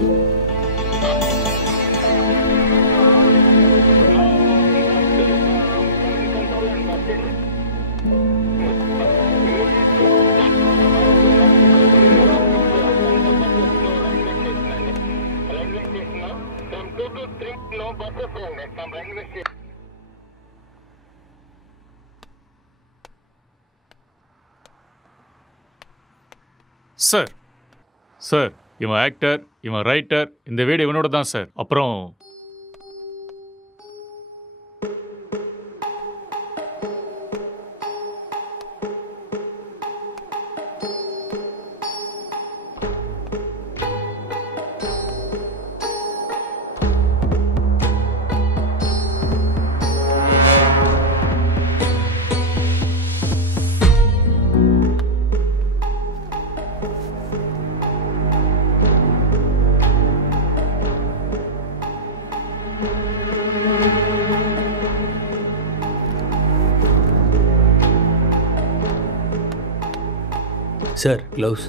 Sir sir இவன் actor, இவன் writer, இந்த வீடு இவனோட தான் சார். அப்புறம் சார் க்ளவுஸ்.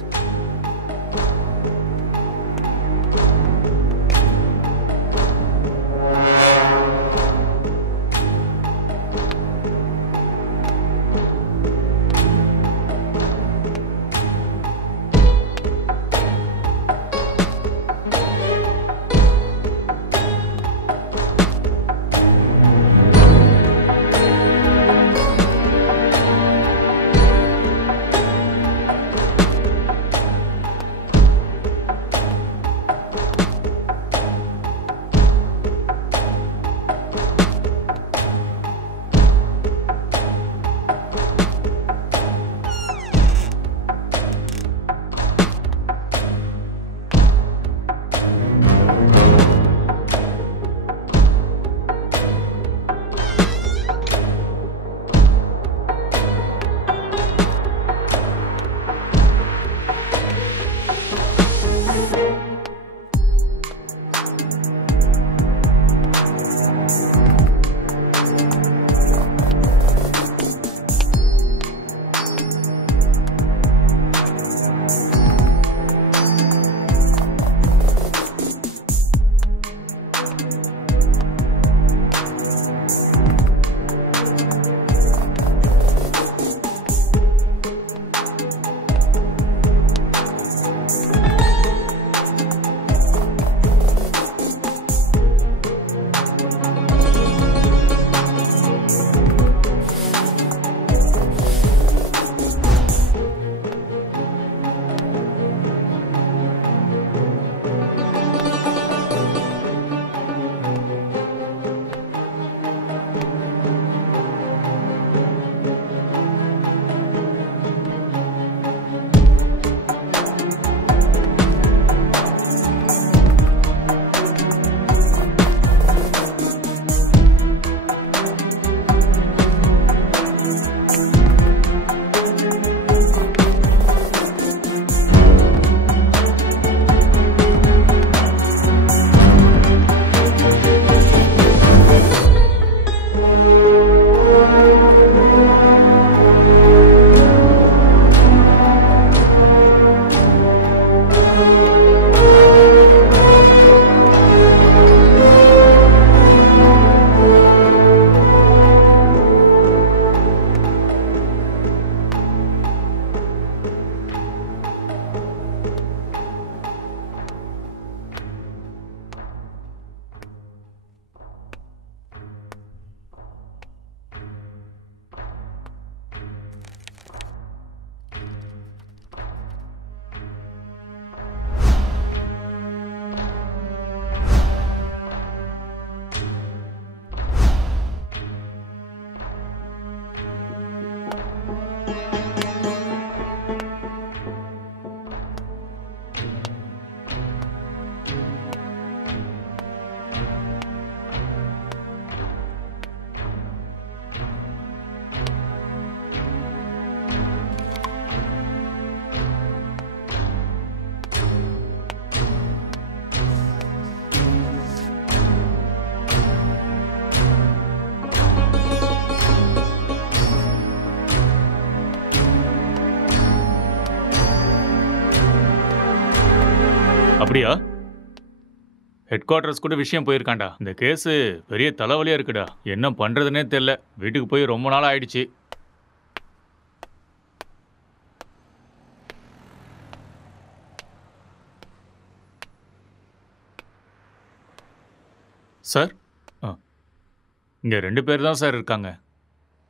அப்படியா? ஹெட் குவார்ட்டர்ஸ் கூட விஷயம் போயிருக்காண்டா. இந்த கேஸு பெரிய தலைவலியா இருக்குடா. என்ன பண்றதுனே தெரியல. வீட்டுக்கு போய் ரொம்ப நாள் ஆயிடுச்சு. சார், இங்கே 2 பேர் தான் சார் இருக்காங்க.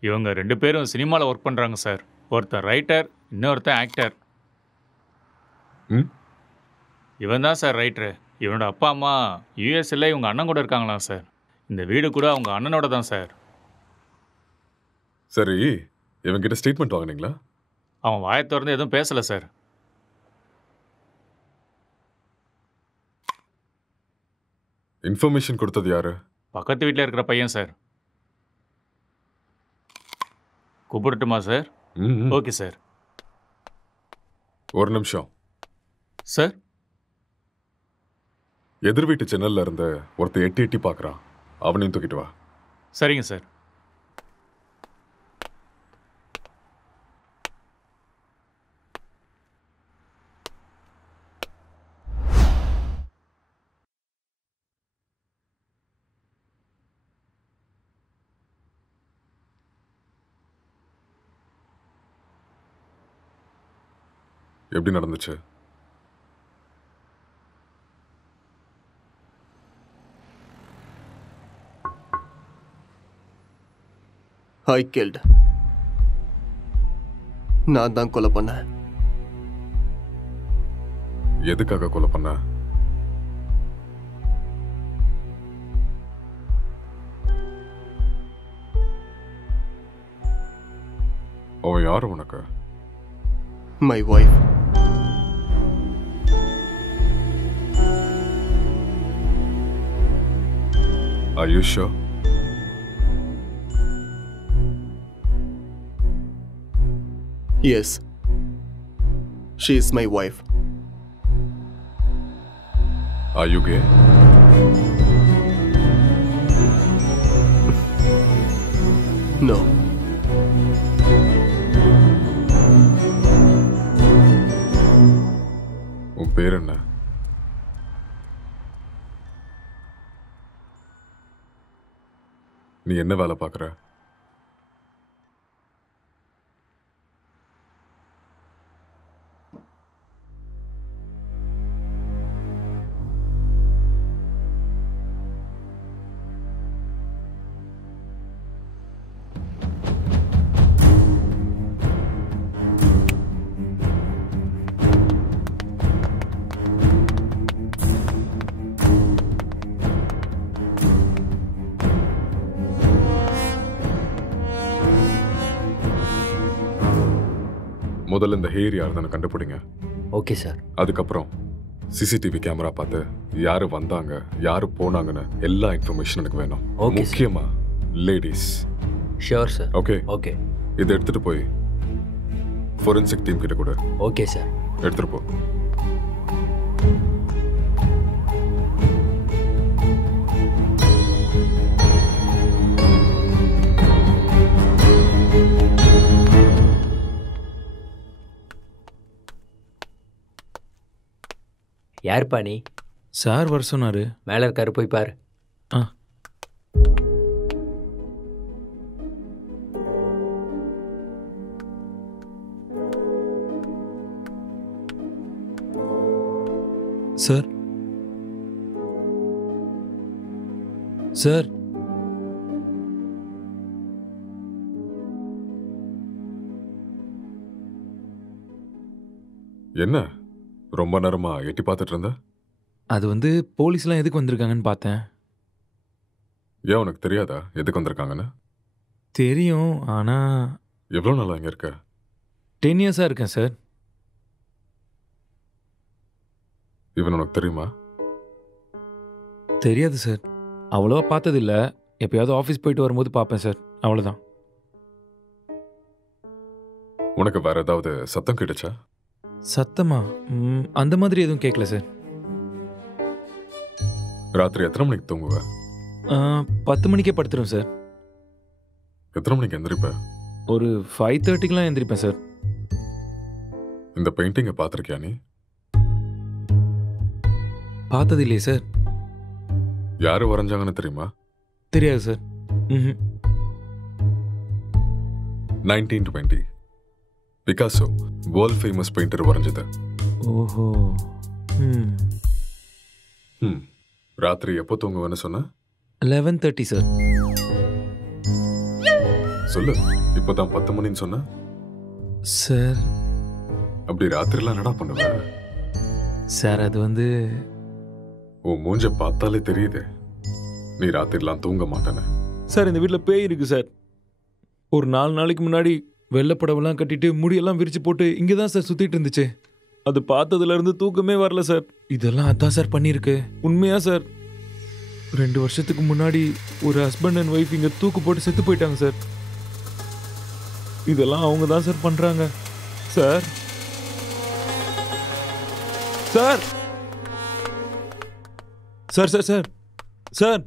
இவங்க 2 பேரும் சினிமாவில் ஒர்க் பண்ணுறாங்க சார். ஒருத்தர் ரைட்டர், இன்னொருத்தன் ஆக்டர். ம் இவன் தான் சார் ரைட்டரு. இவனோட அப்பா அம்மா யூஎஸ்ல இவங்க அண்ணன் கூட இருக்காங்களாம் சார். இந்த வீடு கூட அவங்க அண்ணனோட தான் சார். சரி, இவங்கிட்ட ஸ்டேட்மெண்ட் வாங்குனீங்களா? அவன் வாயை திறந்து எதுவும் பேசலை சார். இன்ஃபர்மேஷன் கொடுத்தது யாரு? பக்கத்து வீட்டில் இருக்கிற பையன் சார். கூப்பிடட்டுமா சார்? ம் ஓகே சார். ஒரு நிமிஷம். சார், எதிர் வீட்டு ஜன்னல்ல இருந்து ஒருத்தர் எட்டி எட்டி பார்க்கறான். அவனையும் தூக்கிட்டு வா. சரிங்க சார். எப்படி நடந்துச்சு? ஐ கில்ட். நான் தான் கொலை பண்ணேன். எதுக்காக கொலை பண்ண? அவன் யாரு உனக்கு? My wife. Are you sure? Yes. She is my wife. Are you gay? No. உன் பேர் என்ன? நீ என்ன வேலை பார்க்குற? முதல்ல இந்த ஹேர் யாருன்னு கண்டுபிடிங்க. Okay sir. அதுக்கப்புறம் சிசிடிவி கேமரா பார்த்து யாரு வந்தாங்க, யாரு போனாங்கன்னு எல்லா இன்ஃபர்மேஷன் எனக்கு வேணும். Okay, sir. முக்கியமா ladies. Sure sir. Okay, okay. இதை எடுத்துட்டு போய் ஃபோரன்சிக் டீம் கிட்ட கொடு. Okay sir. எடுத்துட்டு போ. யாருப்பா நீ? சார் வர சொன்னாரு. மேலே இருக்காரு, போய் பாரு. ஆ. சார், சார், என்ன ரொம்ப நேரமா எட்டி பார்த்துட்டு இருந்த? அது வந்து போலீஸ்லாம் எதுக்கு வந்திருக்காங்கன்னு பார்த்தேன். ஏன் உனக்கு தெரியாதா எதுக்கு வந்திருக்காங்கன்னு? தெரியும், ஆனால் எவ்வளோ நாளா இங்க இருக்க? 10 இயர்ஸாக இருக்கேன் சார். இவன் உனக்கு தெரியுமா? தெரியாது சார். அவ்வளோவா பார்த்ததில்ல. எப்பயாவது ஆஃபீஸ் போயிட்டு வரும்போது பார்ப்பேன் சார், அவ்வளோதான். உனக்கு வேற ஏதாவது சத்தம் கேட்டுச்சா? சத்தமா? அந்த மாதிரி எதுவும் கேட்கல சார். ராத்திரி எத்தனை மணிக்கு தூங்குவ? 10 மணிக்கே படுத்துரும் சார். எத்தனை மணிக்கு எந்திரிப்ப? ஒரு 5:30க்கெலாம் எந்திரிப்பேன் சார். இந்த பெயிண்டிங்கை பார்த்துருக்கியா நீ? பார்த்தது இல்லையே சார். யாரு வரைஞ்சாங்கன்னு தெரியுமா? தெரியாது சார். ம். 1920 பிகாசோ வேர்ல்ட் ஃபேமஸ் பெயிண்டர் வரைஞ்சது. ஓஹோ. ம். ராத்திரி எப்போ தூங்குவேன்னு சொன்ன? 11:30 சார். சொல்லு. இப்போதான் 10 மணின்னு சொன்ன. சார் அப்படி ராத்திரிலாம் என்னடா பண்ணுவ? சார் அது வந்து உன் மூஞ்ச பார்த்தாலே தெரியுது நீ ராத்திரிலாம் தூங்க மாட்டேன்னு. சார் இந்த வீட்டில் பேய் இருக்கு சார். ஒரு 4 நாளைக்கு முன்னாடி வெள்ளைப்படவெல்லாம் கட்டிட்டு முடியெல்லாம் விரிச்சு போட்டு இங்கே தான் சார் சுற்றிட்டு இருந்துச்சு. அது பார்த்ததுலேருந்து தூக்கமே வரல சார். இதெல்லாம் அதான் சார் பண்ணியிருக்கு. உண்மையா சார்? 2 வருஷத்துக்கு முன்னாடி ஒரு ஹஸ்பண்ட் அண்ட் ஒய்ஃப் இங்கே தூக்கு போட்டு செத்து போயிட்டாங்க சார். இதெல்லாம் அவங்க தான் சார் பண்ணுறாங்க sir. Sir sir sir sir sir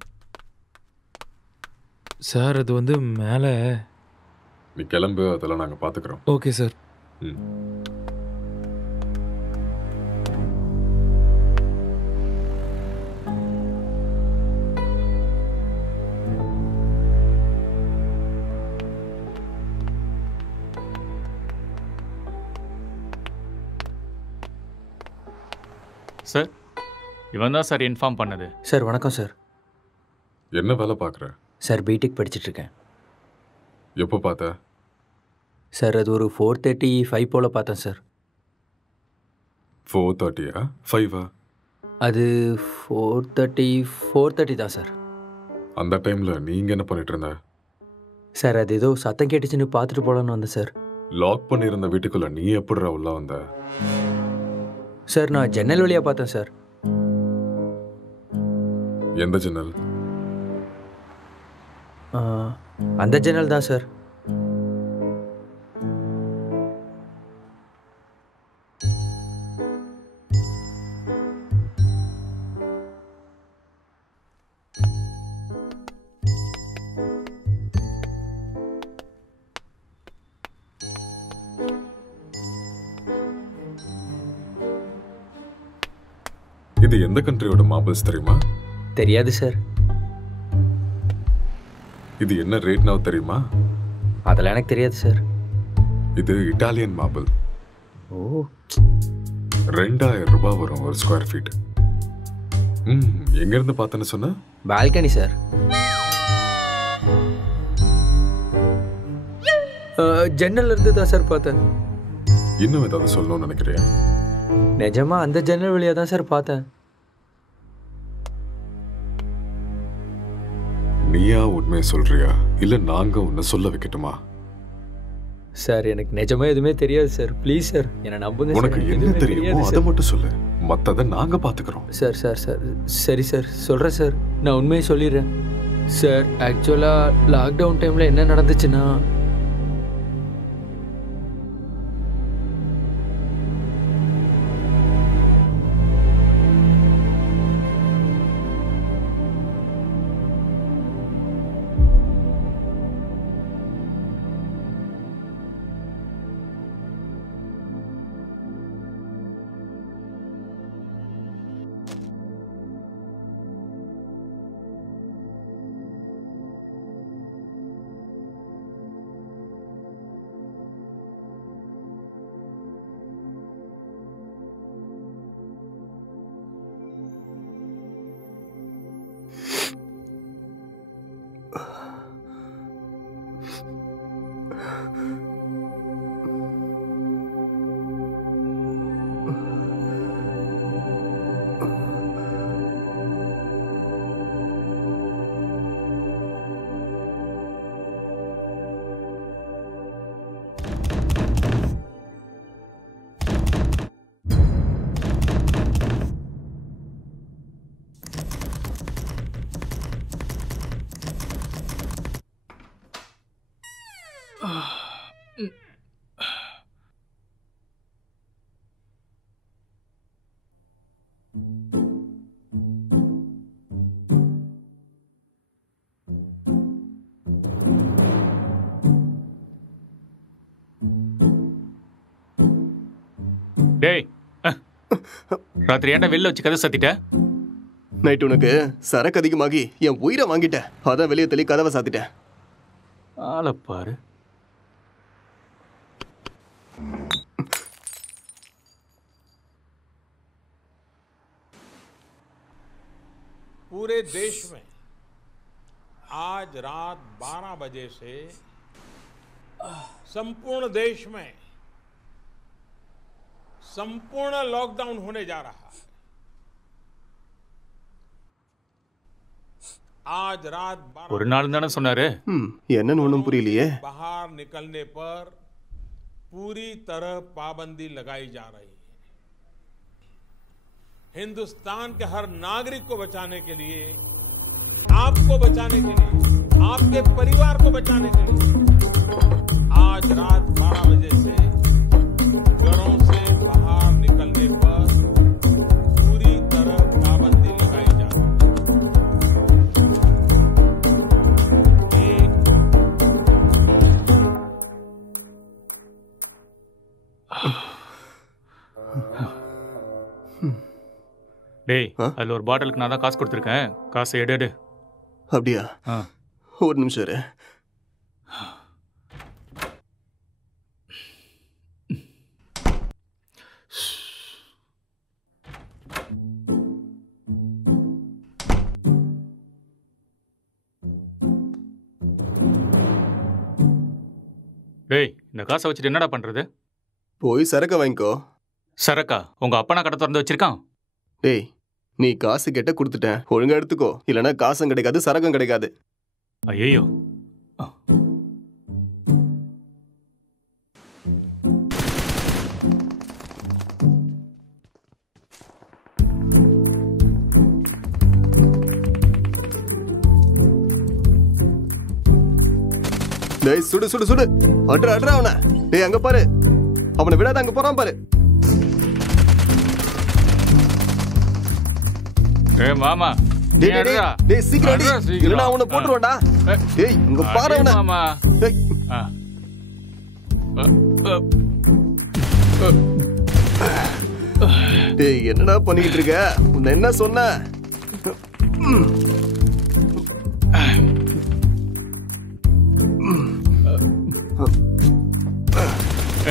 sir அது வந்து மேலே. நீ கிளம்பு, அதெல்லாம் நாங்கள் பார்த்துக்குறோம். Okay sir. ம். சார் இவன் தான் சார் இன்ஃபார்ம் பண்ணது. சார் வணக்கம் சார். என்ன வேலை பார்க்குற? சார் பிடெக் படிச்சிட்ருக்கேன். எப்போ பார்த்த? சார் அது ஒரு 4:35 போல் பார்த்தேன் சார். 4:30 5 அது 4:30 தான் சார். அந்த டைமில் நீங்கள் என்ன பண்ணிட்டு இருந்த? சார் அது ஏதோ சத்தம் கேட்டுச்சுன்னு பார்த்துட்டு போகலான்னு வந்தேன் சார். லாக் பண்ணியிருந்த வீட்டுக்குள்ள நீ எப்படிடா உள்ள வந்த? சார் நான் ஜன்னல் வழியாக பார்த்தேன் சார். எந்த ஜன்னல்? அந்த ஜன்னல் தான் சார். இது எந்த கண்ட்ரியோட மார்பிள்ஸ் தெரியுமா? தெரியாது சார். இது என்ன ரேட்னா தெரியுமா? அதெல்லாம் எனக்கு தெரியாது சார். இது இட்டாலியன் மார்பிள். ஓ 2000 ரூபாய் வரும் ஒரு ஸ்கொயர் ஃபீட். எங்கேருந்து பார்த்தேன்னு சொன்ன? Balcony sir. ஜன்னல் இருந்து தான் சார் பார்த்தேன். இன்னும் ஏதாவது சொல்லணும்னு நினைக்கிறியா? நிஜமா அந்த ஜன்னல் வழியாக தான் சார் பார்த்தேன். நீயா உண்மையை சொல்றியா இல்ல நாங்க உன்னை சொல்ல வைக்கட்டுமா? சார் எனக்கு நிஜமா எதுவுமே தெரியாது சார். ப்ளீஸ் சார் என்னை நம்புங்க. உனக்கு என்ன தெரியுமோ அதை மட்டும் சொல்லு, மத்ததை நாங்க பாத்துக்கிறோம். சார் சார் சார் சரி சார் சொல்கிறேன் சார். நான் உண்மையை சொல்லிடுறேன் சார். ஆக்சுவலாக லாக்டவுன் டைமில் என்ன நடந்துச்சுன்னா, டேய் ராத்திரி ஏன்டா வெளில வச்சு கதை சத்திட்ட? நைட் உனக்கு சரக்கு அதிகமாகி என் உயிரை வாங்கிட்டேன். அதான் வெளியே தள்ளி கதவை சாத்திட்டேன். ஆளப்பாரு. पूरे देश में आज रात 12 बजे से संपूर्ण देश में संपूर्ण लॉकडाउन होने जा रहा है। आज रात 12 ஒரு நாள் தானே சொன்னாரு. என்னன்னு ஒன்றும் புரியலையே. बाहर निकलने पर पूरी तरह पाबंदी लगाई जा रही है। हिंदुस्तान के हर नागरिक को बचाने के लिए, आपको बचाने के लिए, आपके परिवार को बचाने के लिए आज रात 12 बजे से घरों से बाहर निकलने पर पूरी तरह पाबंदी लगाई जा रही है। டேய், அதில் ஒரு பாட்டிலுக்கு நான் தான் காசு கொடுத்துருக்கேன். காசை எடு. அப்படியா? ஒரு நிமிஷம் இரு. டேய், இந்த காசை வச்சுட்டு என்னடா பண்றது? போய் சரக்கு வாங்கிக்கோ. சரக்கா? உங்க அப்பா நான் கடை திறந்து வச்சிருக்கான். டேய், நீ காசு கேட்ட கொடுத்துட்டேன். ஒழுங்கா எடுத்துக்கோ, இல்லைன்னா காசும் கிடைக்காது, சரக்கும் கிடைக்காது. ஐயோ. டேய், சுடு சுடு சுடு. அட்ரா அவனை. டேய், அங்க பாரு. அவனை விடாத, அங்க போறான் பாரு. ஏய் மாமா, டேய் சீக்கிரம் அடி, இல்லனா அவனை போட்டுருவான்டா. டேய், இங்க பாரு அவனை. மாமா. டேய், என்னடா பண்ணிட்டு இருக்க? உன்னை என்ன சொன்ன?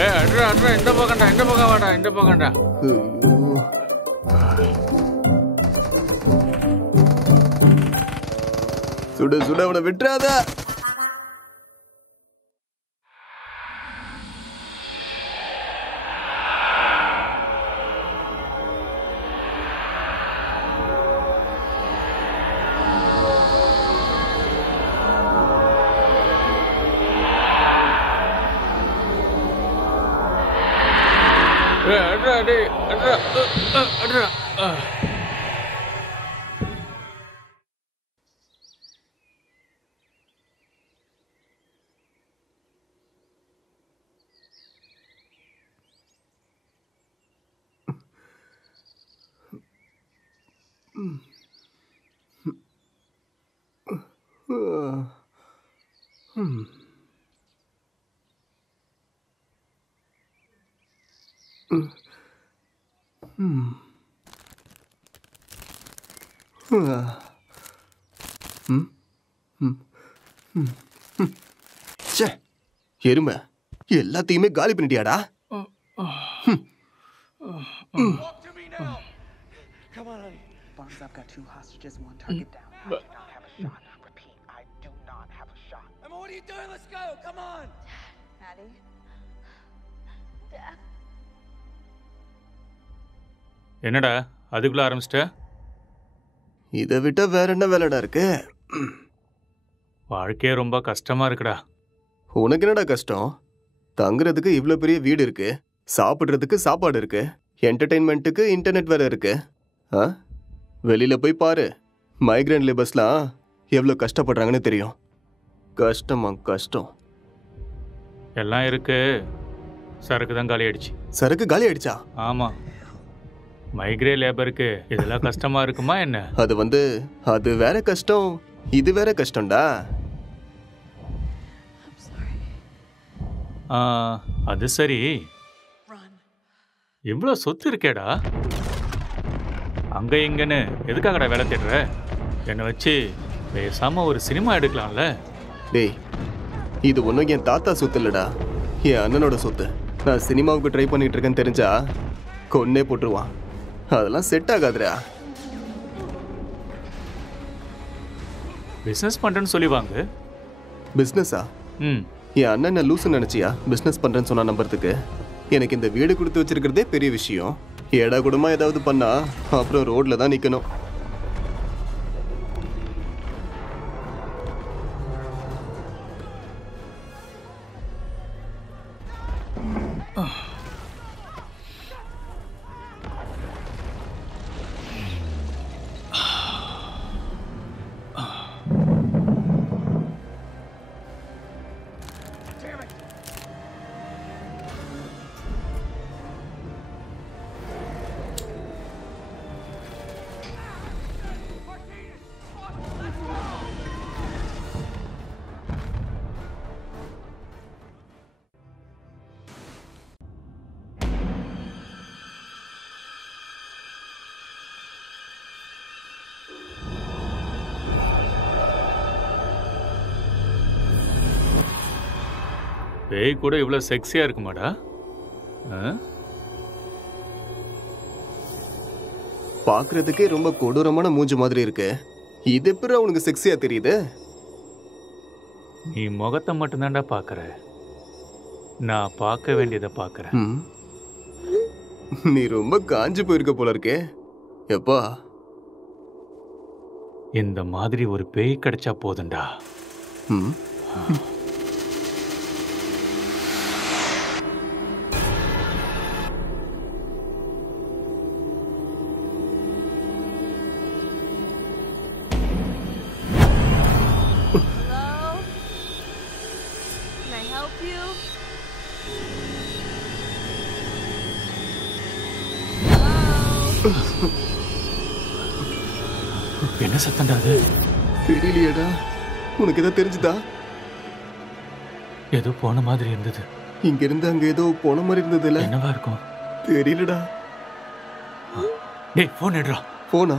ஏய் அட்ரா, இந்த பக்கம் வாடா. சுட சுட அவனை விட்டுறாத. அட்ரா. எருமை, எல்லாத்தையுமே காலி பண்ணிட்டியாடா? Barnes, I've got 2 hostages, 1 target down. I do not have a shot. Repeat, I do not have a shot. Emma, what are you doing? Let's go. Come on. Maddie. Dad. என்னடா அதுக்குள்ள ஆரம்பிச்சிட்ட? இதை விட்டா வேற என்ன வேலைடா இருக்கு? வாழ்க்கையே ரொம்ப கஷ்டமா இருக்குடா. உனக்கு என்னடா கஷ்டம்? தங்குறதுக்கு இவ்வளோ பெரிய வீடு இருக்கு, சாப்பிட்றதுக்கு சாப்பாடு இருக்கு, என்டர்டெயின்மெண்ட்டுக்கு இன்டர்நெட் வேற இருக்கு. வெளியில போய் பாரு, மைக்ரேன் லேபர்ஸ்லாம் எவ்வளோ கஷ்டப்படுறாங்கன்னு தெரியும். கஷ்டம். எல்லாம் இருக்கு, சரக்கு தான் காலி ஆயிடுச்சு. சரக்கு காலி ஆயிடுச்சா? ஆமா. மைக்ரே லேபருக்கு இதெல்லாம் கஷ்டமா இருக்குமா என்ன? அது வேற கஷ்டம், இது வேற கஷ்டம்டா. அது சரி, இவ்வளோ சொத்து இருக்கேடா. அங்கே இங்கன்னு எதுக்காகடா வேலை தேடுற? என்னை வச்சு பேசாமல் ஒரு சினிமா எடுக்கலாம்ல? டேய், இது ஒன்றும் என் தாத்தா சொத்து இல்லடா, என் அண்ணனோட சொத்து. நான் சினிமாவுக்கு ட்ரை பண்ணிட்டு இருக்கேன்னு தெரிஞ்சா கொன்னே போட்டுருவான். அதெல்லாம் செட் ஆகாதுடா. பிஸ்னஸ் பண்ணுறேன்னு சொல்லி வாங்க. பிஸ்னஸா? ம். என் அண்ணன் என்ன லூசுன்னு நினச்சியா பிஸ்னஸ் பண்ணுறேன்னு சொன்னா நம்புறதுக்கு? எனக்கு இந்த வீடு கொடுத்து வச்சிருக்கிறதே பெரிய விஷயம். ஏடா கூடமா ஏதாவது பண்ணா அப்புறம் ரோட்ல தான் நிற்கணும். பேய் கூட இவ்வளோ செக்ஸியாக இருக்குமாடா? பார்க்கறதுக்கே ரொம்ப கொடூரமான மூஞ்சி மாதிரி இருக்கு. இது எப்படி உனக்கு செக்ஸியா தெரியுது? நீ முகத்தை மட்டும்தான்டா பார்க்குற, நான் பார்க்க வேண்டியதை பார்க்குறேன். நீ ரொம்ப காஞ்சி போயிருக்க போல இருக்கே. எப்பா, இந்த மாதிரி ஒரு பேய் கிடைச்சா போதுண்டா. என்ன சத்தம்டா அது? தெரியலையேடா. உனக்கு ஏதோ தெரிஞ்சுதா? ஏதோ போன மாதிரி இருந்தது. இங்க இருந்து அங்க ஏதோ போன மாதிரி இருந்ததுல. என்னவா இருக்கும்? தெரியலடா. டேய், போன் எடுறா. போனா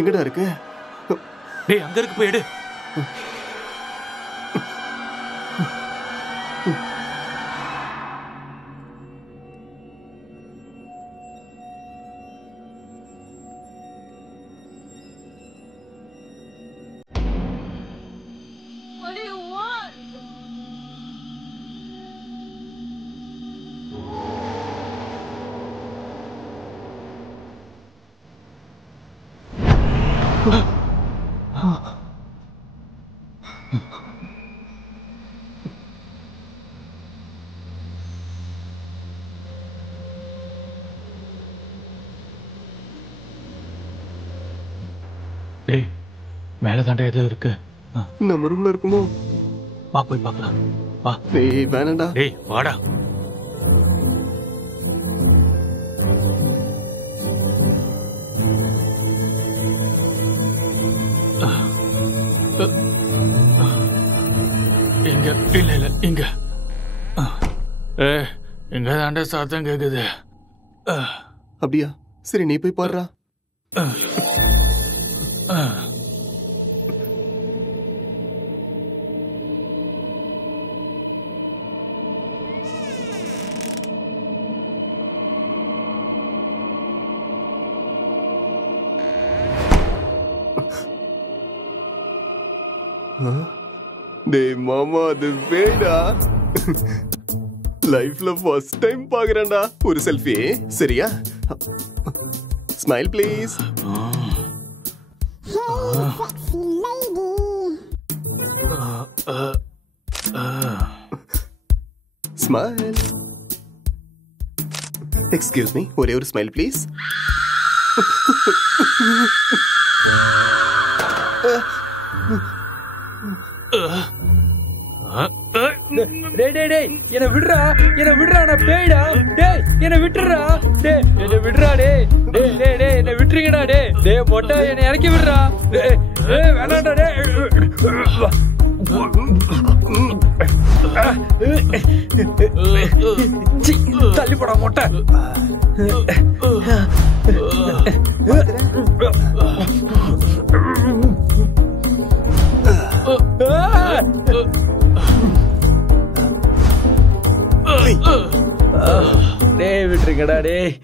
எங்கடா இருக்கு? டேய், அங்க இருக்கு, போய் எடு. டேய், மேல தாண்டா ஏதோ இருக்கு. நம்ம ரூம்ல இருக்குமோ? வா போய் பார்க்கலாம். வா. டேய், வேணாம்டா. டேய், வாடா. இங்க இல்ல இல்ல இங்க. இங்க தாண்டா சத்தம் கேக்குது. அப்படியா? சரி, நீ போய் பாடுறா. டேய் மாமா, அது வேடா. லைஃப்ல ஃபர்ஸ்ட் டைம் பாக்குறேன்டா. ஒரு செல்ஃபி சரியா? Smile please. Smile. Excuse me, ஒரே ஒரு ஸ்மைல் ப்ளீஸ். என்ன விடுறா, என்ன விடுறா, நான் பேய்டா. டேய், என்ன விட்டுறா. டேய், என்ன விடுறா. டேய் டேய் டேய் டேய், என்ன விட்டுறீங்கடா. டேய் டேய் மொட்டை, என்ன இறக்கி விடுறா. டேய் டேய், வேணாம்டா. டேய் தள்ளி போடா மொட்டை. விடுங்கடா டேய்.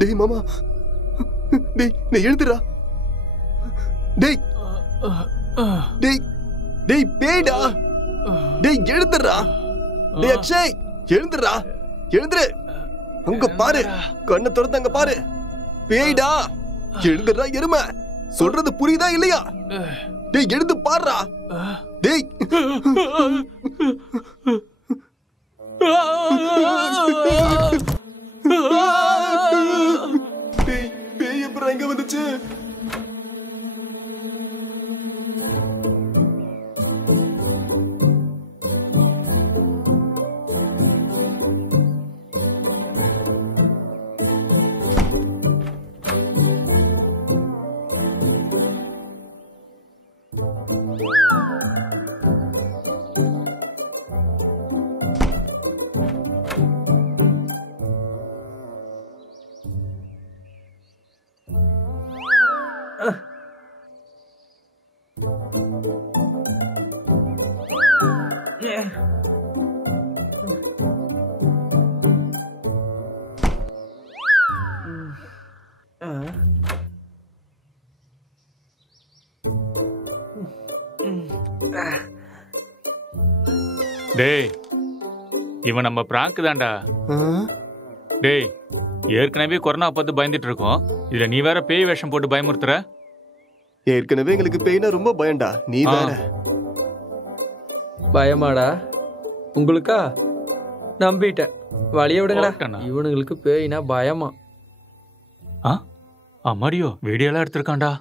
டேய் மாமா, டேய் நீ எழுந்துடா. டேய் டேய் டேய் பேய்டா. டேய் எழுந்துடா. டேய் அக்ஷய் எழுந்துடா. எழுந்துரு. அங்க பாரு, கண்ணை திறந்து அங்க பாரு. பேய்டா. எழுந்துடா எருமை. சொல்றது புரியுதா இல்லையா? டேய் எழுந்து பாருடா. டேய் டேய் பேய் எப்பறம் எங்க வந்துச்சு? டேய் இவன் நம்ம பிராங்க் தான்டா. டேய் ஏற்கனவே கொரோனா பார்த்து பயந்துட்டு இருக்கோம், இதுல நீ வேற பேய் வேஷம் போட்டு பயமுறுத்துற. ஏற்கனவே எங்களுக்கு பேய்னா ரொம்ப பயம்டா, நீ வேற. பயமாடா உங்களுக்கா? நம்பிட்டேன். வழிய விடுங்கடா. போட்டேனா? இவனுங்களுக்கு பேய்னா பயமா? அம்மாடியோ வீடியோலாம் எடுத்திருக்கான்டா.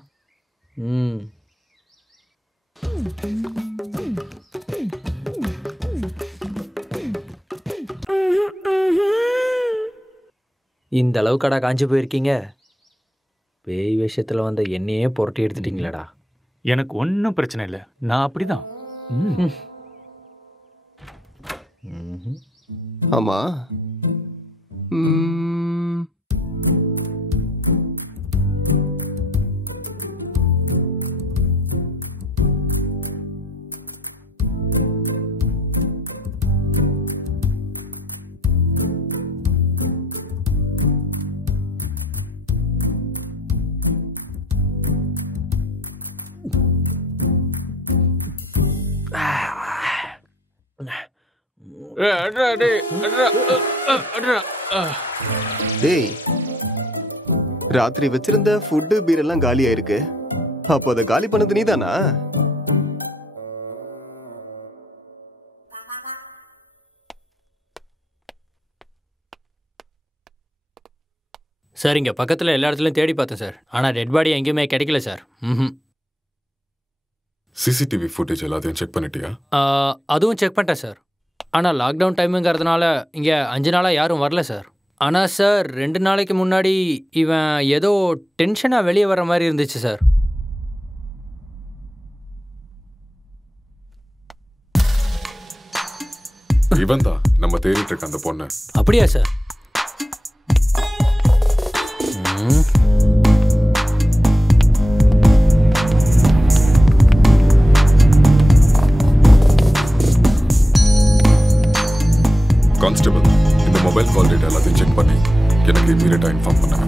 இந்த அளவுக்கடா காஞ்சி போயிருக்கீங்க? பேய் விஷயத்துல வந்த என்னையே புரட்டி எடுத்துட்டீங்களாடா. எனக்கு ஒன்றும் பிரச்சனை இல்லை, நான் அப்படிதான். ஆமா. டேய் ராத்திரி வச்சிருந்த ஃபுட்டு பீர் எல்லாம் காலி ஆயிருக்கு. அப்போ அதை காலி பண்ணது நீதானா? சார் இங்கே பக்கத்தில் எல்லா இடத்துலையும் தேடி பார்த்தேன் சார், ஆனால் டெட் பாடி எங்கேயுமே கிடைக்கல சார். சிசிடிவி ஃபுட்டேஜ் எல்லாத்தையும் செக் பண்ணிட்டியா? அதுவும் செக் பண்ணிட்டேன் சார். ஆனால் லாக்டவுன் டைமுங்கிறதுனால இங்கே 5 நாளாக யாரும் வரல சார். ஆனால் சார் 2 நாளைக்கு முன்னாடி இவன் ஏதோ டென்ஷனாக வெளியே வர மாதிரி இருந்துச்சு சார். இவன் தான் நம்ம தேடிட்டு இருக்க அந்த பொண்ணு. அப்படியா சார்? கான்ஸ்டபிள், இந்த மொபைல் கால் டேட்டா எல்லாத்தையும் செக் பண்ணி எனக்கு இமீடியட்டா இன்ஃபார்ம் பண்ணுங்க.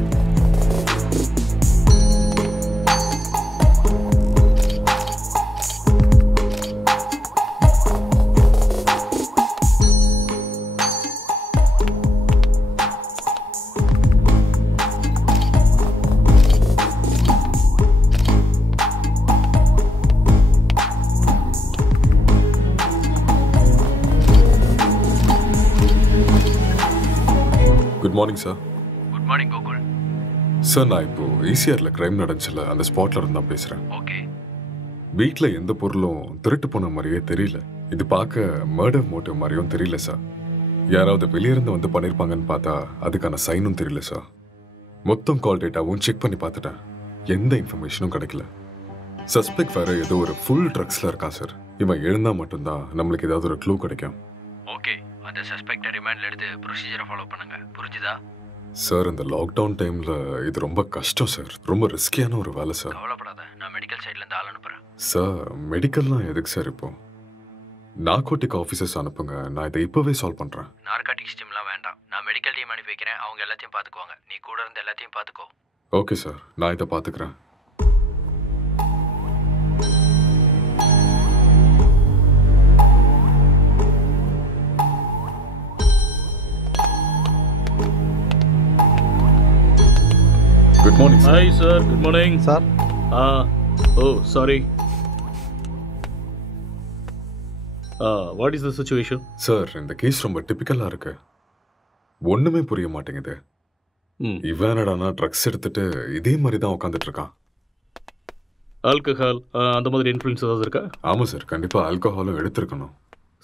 Good morning sir. Good morning Gokul. Sir நான் இப்போ ஈசிஆரில் கிரைம் நடந்துச்சுல, அந்த ஸ்பாட்ல இருந்து தான் பேசுகிறேன். ஓகே. வீட்டில் எந்த பொருளும் திருட்டு போன மாதிரியே தெரியல. இது பார்க்க மர்டர் மோட்டிவ் மாதிரியும் தெரியல சார். யாராவது வெளியிருந்து வந்து பண்ணியிருப்பாங்கன்னு பார்த்தா அதுக்கான சைனும் தெரியல சார். மொத்தம் கால் டேட்டாவும் செக் பண்ணி பார்த்துட்டேன். எந்த இன்ஃபர்மேஷனும் கிடைக்கல. சஸ்பெக்ட் வேற ஏதோ ஒரு ஃபுல் ட்ரக்ஸில் இருக்கான் சார். இவன் எழுந்தா மட்டும்தான் நம்மளுக்கு ஏதாவது ஒரு க்ளூ கிடைக்கும். ஓகே, அந்த சஸ்பெக்டை ரிமாண்ட்ல எடுத்து ப்ரொசீஜரை ஃபாலோ பண்ணுங்க. புரிஞ்சுதா? சார் இந்த லாக்டவுன் டைமில் இது ரொம்ப கஷ்டம் சார். ரொம்ப ரிஸ்கியான ஒரு வேலை சார். கவலைப்படாத, நான் மெடிக்கல் சைட்லேருந்து ஆள் அனுப்புகிறேன். சார் மெடிக்கல்லாம் எதுக்கு சார் இப்போ? நார்கோட்டிக் ஆஃபீஸர்ஸ் அனுப்புங்க, நான் இதை இப்போவே சால்வ் பண்ணுறேன். நார்காட்டிக்ஸ் டீம்லாம் வேண்டாம், நான் மெடிக்கல் டீம் அனுப்பி வைக்கிறேன். அவங்க எல்லாத்தையும் பார்த்துக்குவாங்க. நீ கூட இருந்து எல்லாத்தையும் பார்த்துக்கோ. ஓகே சார், நான் இதை பார்த்துக்கிறேன். Good morning sir. Hi sir, good morning sir. Sorry. What is the situation? Sir இந்த கேஸ் ரொம்ப டிபிக்கலாக இருக்கு. ஒன்றுமே புரிய மாட்டேங்குது. இவன் என்னடானா ட்ரக்ஸ் எடுத்துட்டு இதே மாதிரி தான் உட்காந்துட்டு இருக்கான். ஆல்கஹால் அந்த மாதிரி இன்ஃப்ளூயன்ஸ் ஏதாவது இருக்கா? ஆமாம் சார், கண்டிப்பாக ஆல்கஹாலும் எடுத்திருக்கணும்.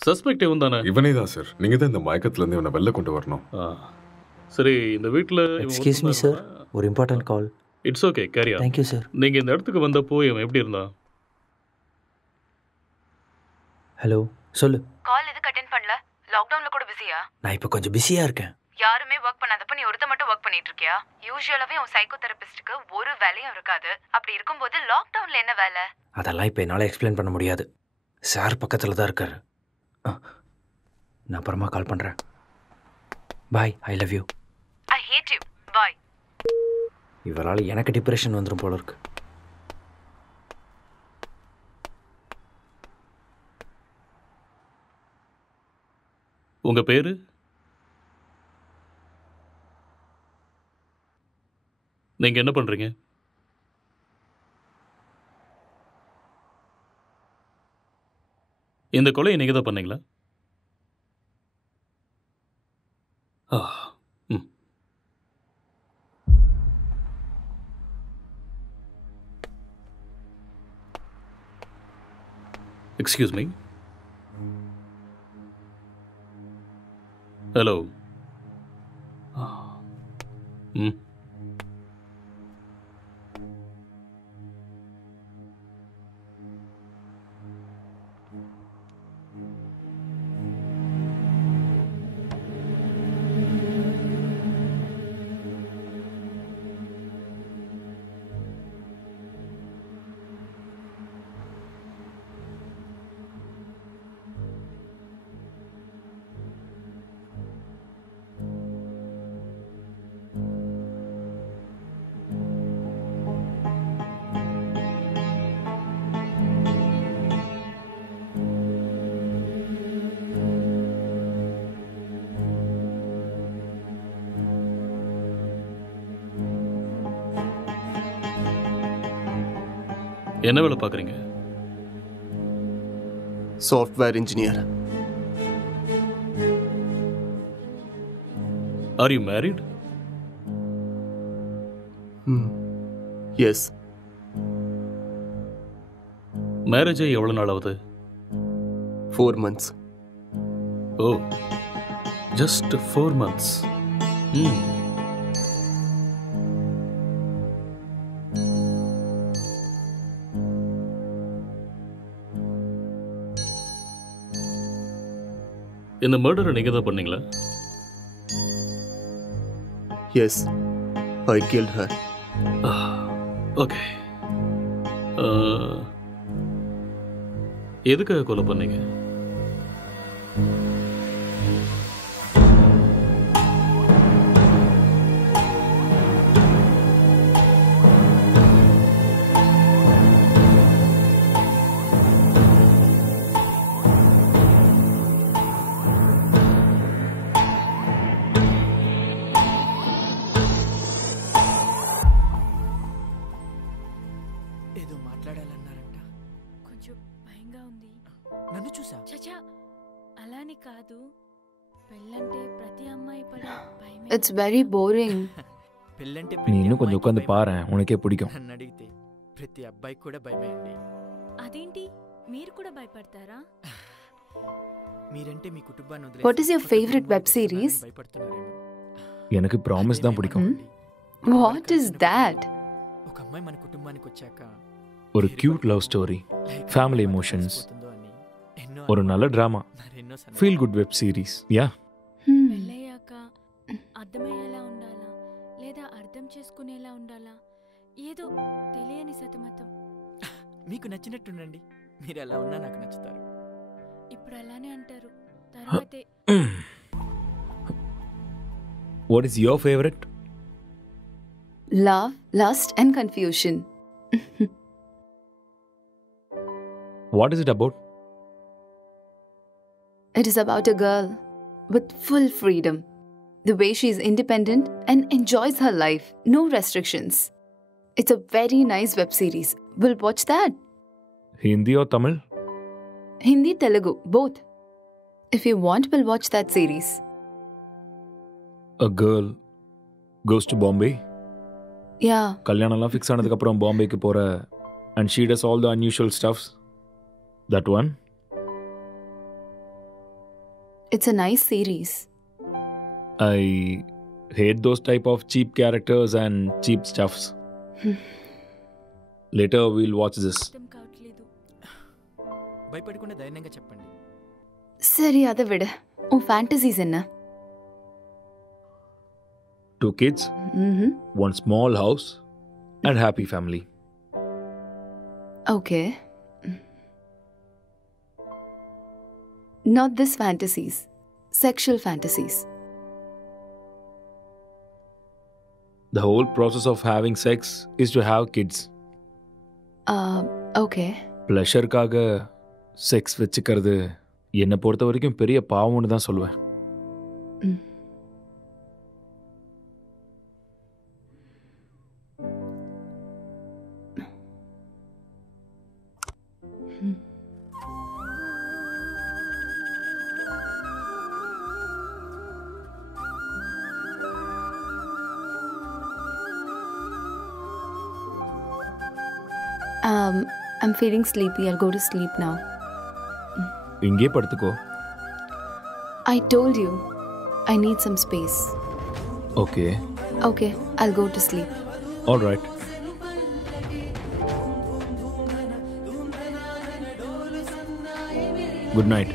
சஸ்பெக்ட் இவன் தானே? இவனே தான் சார். நீங்கள் தான் இந்த மயக்கத்துலேருந்து இவனை வெளில கொண்டு வரணும். சரி, இந்த வீட்டில் எக்ஸ்கியூஸ் மீ சார், ஒரு important call. It's okay, carry on. Thank you sir. நீங்கள் இந்த இடத்துக்கு வந்தப்போ இவன் எப்படி இருந்தான்? ஹலோ, சொல்லு. கால் எதுக்கு அட்டெண்ட் பண்ணல? லாக்டவுன்ல கூட பிஸியா? நான் இப்போ கொஞ்சம் பிஸியாக இருக்கேன். யாருமே ஒர்க் பண்ணாதப்ப நீ ஒருத்த மட்டும் ஒர்க் பண்ணிட்டு இருக்கியா? யூசுவலாவே உன் சைக்கோ தெரபிஸ்டுக்கு ஒரு வேலையும் இருக்காது. அப்படி இருக்கும்போது லாக்டவுன்ல என்ன வேலை? அதெல்லாம் இப்போ என்னால் எக்ஸ்பிளைன் பண்ண முடியாது. சார் பக்கத்தில் தான் இருக்காரு. நான் அப்புறமா கால் பண்ணுறேன். Bye, I love you. I hate you. Bye. இவரால் எனக்கு டிப்ரெஷன் வந்துடும் போல இருக்கு. உங்கள் பேர்? நீங்கள் என்ன பண்ணுறீங்க? இந்த கொலையை நீங்கள் தான் பண்ணீங்களா? Excuse me. ஹலோ. என்ன வேலை பார்க்குறீங்க? Software engineer. Are you married? Yes. Marriage ஆகி எவ்வளோ நாள் ஆகுது? 4 months. ஓ, ஜஸ்ட் 4 months. இந்த மர்டரை நீங்கள் தான் பண்ணீங்களா? எஸ், ஐ killed her. ஓகே. எதுக்காக கொலை பண்ணீங்க? ఏదో మాట్లాడాలన్నారంట. కొంచెం భయంగా ఉంది. నన్ను చూసా? చచా అలాని కాదు, It's very boring. நீ இன்னும் கொஞ்சம் உட்காந்து பாரு, உனக்கே பிடிக்கும். నన్ను అడిగితే ప్రతి అబ్బాయి కూడా భయమే అండి. అదేంటి మీరు కూడా భయపడతారా? మీరంటే మీ కుటుంబాన్ని వదిలేసి What is your favorite web series? భయపడుతున్నారేమో. எனக்கு ப்ராமிஸ் தான் பிடிக்கும். What is that? ఒక అమ్మాయి మన కుటుంబానికి వచ్చాక ஒரு cute love story, family emotions, ஒரு நல்ல drama, feel good web series. Yeah. పెళ్ళయ్యాక అర్థమయ్యేలా ఉండాలా లేదా అర్థం చేసుకునేలా ఉండాలా ఏదో తెలియని సతమతం. మీకు నచ్చినట్టుండండి. మీరు ఎలా ఉన్నా నాకు నచ్చుతారు. ఇప్పుడు అలానే అంటారు, తర్వాతే What is your favorite? Love, lust and confusion. What is it about? It is about a girl with full freedom. The way she is independent and enjoys her life. No restrictions. It's a very nice web series. We'll watch that. Hindi or Tamil? Hindi, Telugu, both. If you want, we'll watch that series. A girl goes to Bombay. Yeah. கல்யாணம்லாம் fix ஆனதுக்கு அப்புறம் பாம்பேக்கு போற and she does all the unusual stuffs. That one? It's a nice series. I hate those type of cheap characters and cheap stuffs. Later we'll watch this. భయపడకుండా ధైర్యంగా చెప్పండి. சரி, அதை விடு. உன் ஃபேண்டசிஸ் என்ன? 2 kids, one small house and happy family. Okay. Not this fantasies. Sexual fantasies. The whole process of having sex is to have kids. Okay. ப்ளஷருக்காக sex வச்சுக்கிறது என்னை பொறுத்த வரைக்கும் பெரிய பாவம்னு தான் சொல்லுவேன். I'm feeling sleepy. I'll go to sleep now. இங்கே படுத்துக்கோ. I told you, I need some space. Okay. Okay, I'll go to sleep. All right. Good night.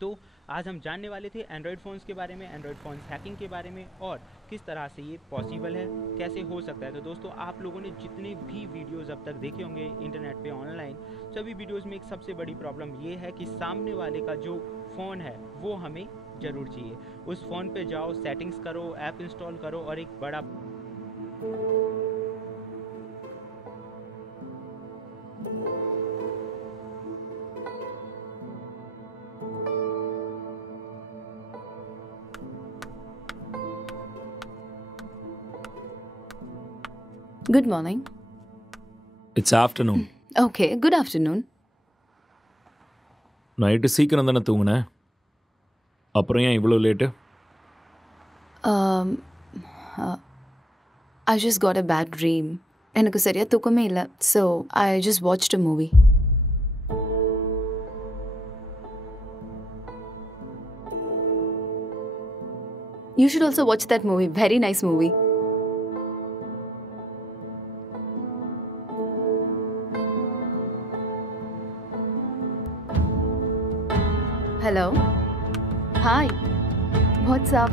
तो आज हम जानने वाले थे एंड्रॉयड फ़ोन्स के बारे में, एंड्रॉयड फ़ोन्स हैकिंग के बारे में और किस तरह से ये पॉसिबल है, कैसे हो सकता है। तो दोस्तों आप लोगों ने जितने भी वीडियोस अब तक देखे होंगे इंटरनेट पे ऑनलाइन, सभी वीडियोस में एक सबसे बड़ी प्रॉब्लम ये है कि सामने वाले का जो फ़ोन है वो हमें ज़रूर चाहिए। उस फ़ोन पे जाओ, सेटिंग्स करो, ऐप इंस्टॉल करो और एक बड़ा Good morning. It's afternoon. Okay, good afternoon. Night சீக்கிரம் தானே தூங்குனேன், அப்புறம் ஏன் இவ்வளோ late? I just got a bad dream. எனக்கு சரியா தூக்கமே இல்லை. So I just watched a movie. You should also watch that movie. Very nice movie. Hello. Hi. What's up?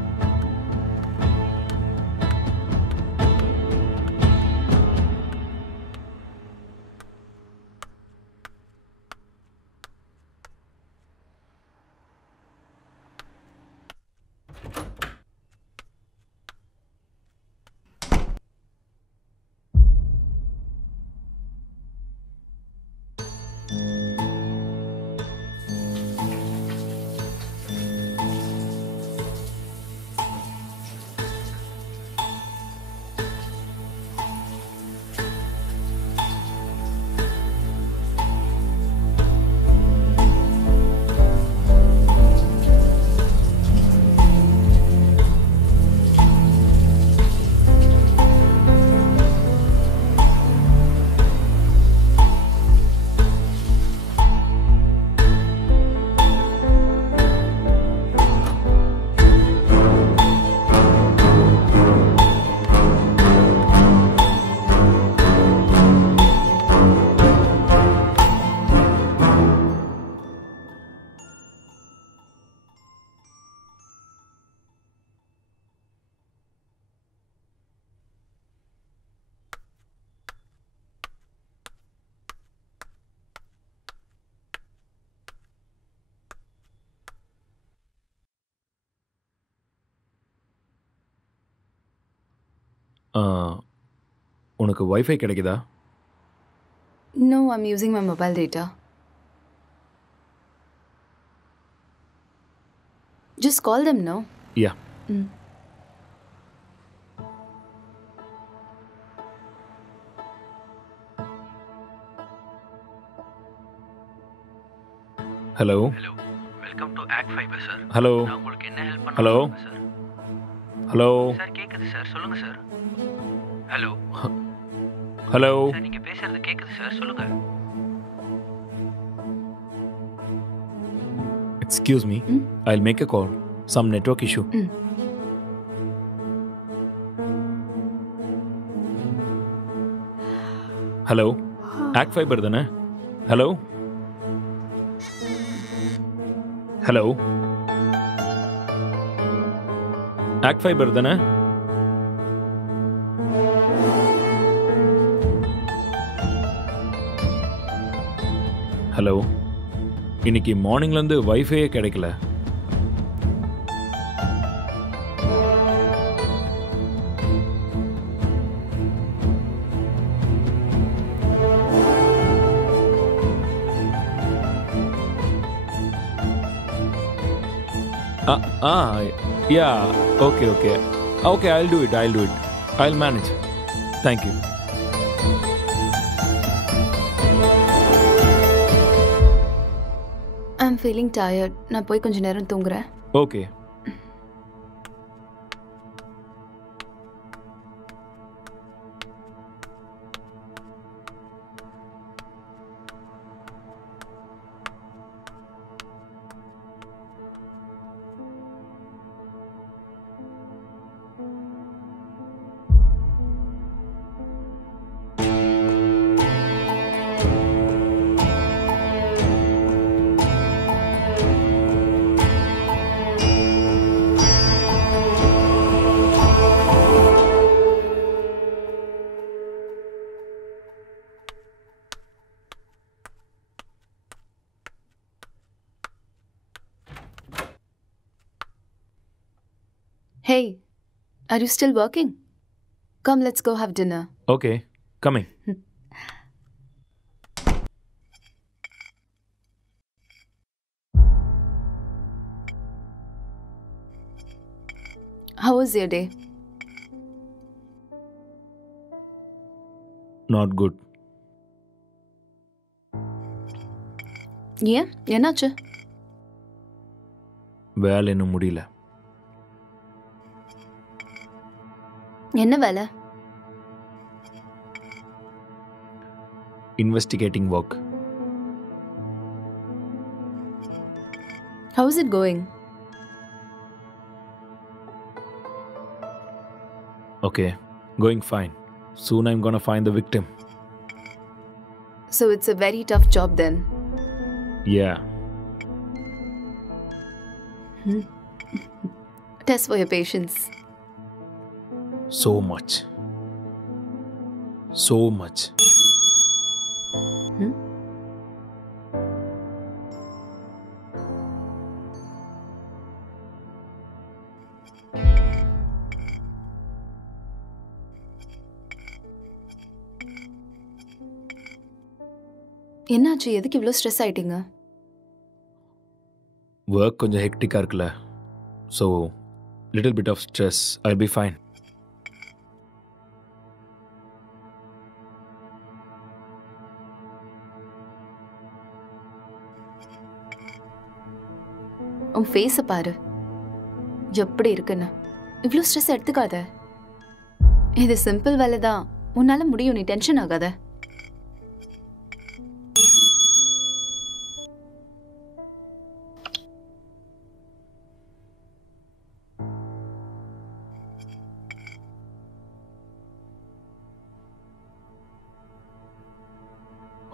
உனக்கு வைஃபை கிடைக்குதா? No, I'm using my mobile data. Just call them, no? Yeah. Hello. Welcome to act fibre sir. Hello. நான் உங்களுக்கு என்ன help பண்ண hello. Sir? Hello. Sir கேக்குது sir, சொல்லுங்க sir. Hello. Hello. Sir நீங்க பேசுறது கேக்குது சார், சொல்லுங்க. Excuse me. I'll make a call. Some network issue. Hello. Act fibre தானே? ஹலோ. ஹலோ. ஆக்ட் ஃபைபர் தானே? ஹலோ. இன்னைக்கு மார்னிங்லேருந்து வைஃபையே கிடைக்கல. Yeah, okay. Okay, I'll do it. I'll manage. Thank you. I'm feeling tired. நான் போய் கொஞ்ச நேரம் தூங்குறேன். Okay. Hey, are you still working? Come, let's go have dinner. Okay, coming. How was your day? Not good. ஏன் என்னாச்சு? வேலை இன்னும் முடியல. என்ன வேலை? Investigating work. How is it going? Okay, going fine. Soon I'm gonna find the victim. So it's a very tough job then. Yeah. Test for your patience. So much. So much. என்னாச்சு? எதுக்கு இவ்வளோ stress ஆயிட்டீங்க? Work கொஞ்சம் ஹெக்டிக்காக இருக்குல்ல, so little bit of stress. I be fine. உன் ஃபேஸை பாரு, எப்படி இருக்குன்னு. இவ்வளோ ஸ்ட்ரெஸ் எடுத்துக்காத. இது சிம்பிள் வேலை தான், உன்னால முடியும். நீ டென்ஷன் ஆகாத.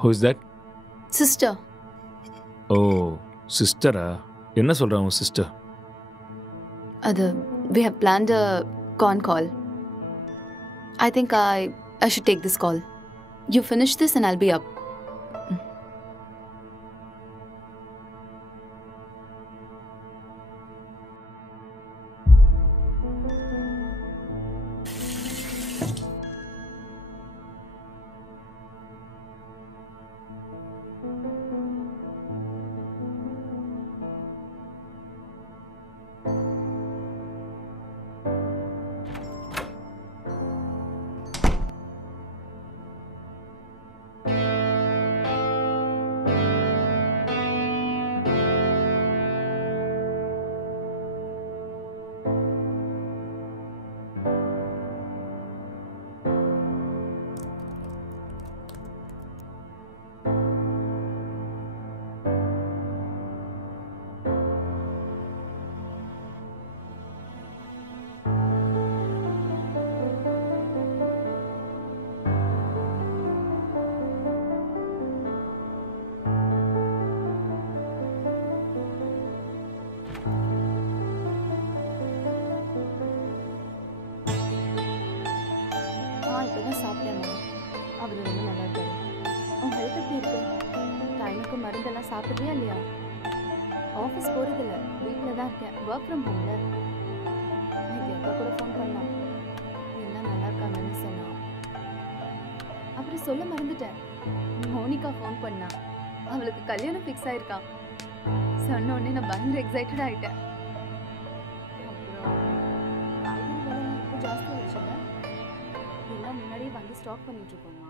Who is that? Sister. Oh, sister-ஆ? என்ன சொல்றா உன் சிஸ்டர்? அது we have planned a con call. I think I should take this call. You finish this and I'll be up. இப்பதான் சாப்பிட்டேம்மா. அவர் ரொம்ப நல்லா இருக்காரு. உன் ஹெல்த் எப்படி இருக்கு? டைமுக்கு மருந்தெல்லாம் சாப்பிட்றியா இல்லையா? ஆஃபீஸ் போகிறதில்ல, வீட்டில் தான் இருக்கேன். ஒர்க் ஃப்ரம் ஹோம்ல. இன்னைக்கு அக்கா கூட ஃபோன் பண்ணலாம். எல்லாம் நல்லா இருக்காங்கன்னு சொன்னான். அப்புறம் சொல்ல மறந்துட்டேன், மோனிகா ஃபோன் பண்ணா. அவளுக்கு கல்யாணம் ஃபிக்ஸ் ஆயிருக்கான். சொன்ன உடனே நான் பயங்கர எக்ஸைட்டட் ஆகிட்டேன். அப்புறம் காய்கறி விலை இப்போ ஜாஸ்தி ஆயிடுச்சுல்ல, எல்லாம் முன்னாடியே வாங்கி ஸ்டாக் பண்ணிட்டு இருக்கோமா.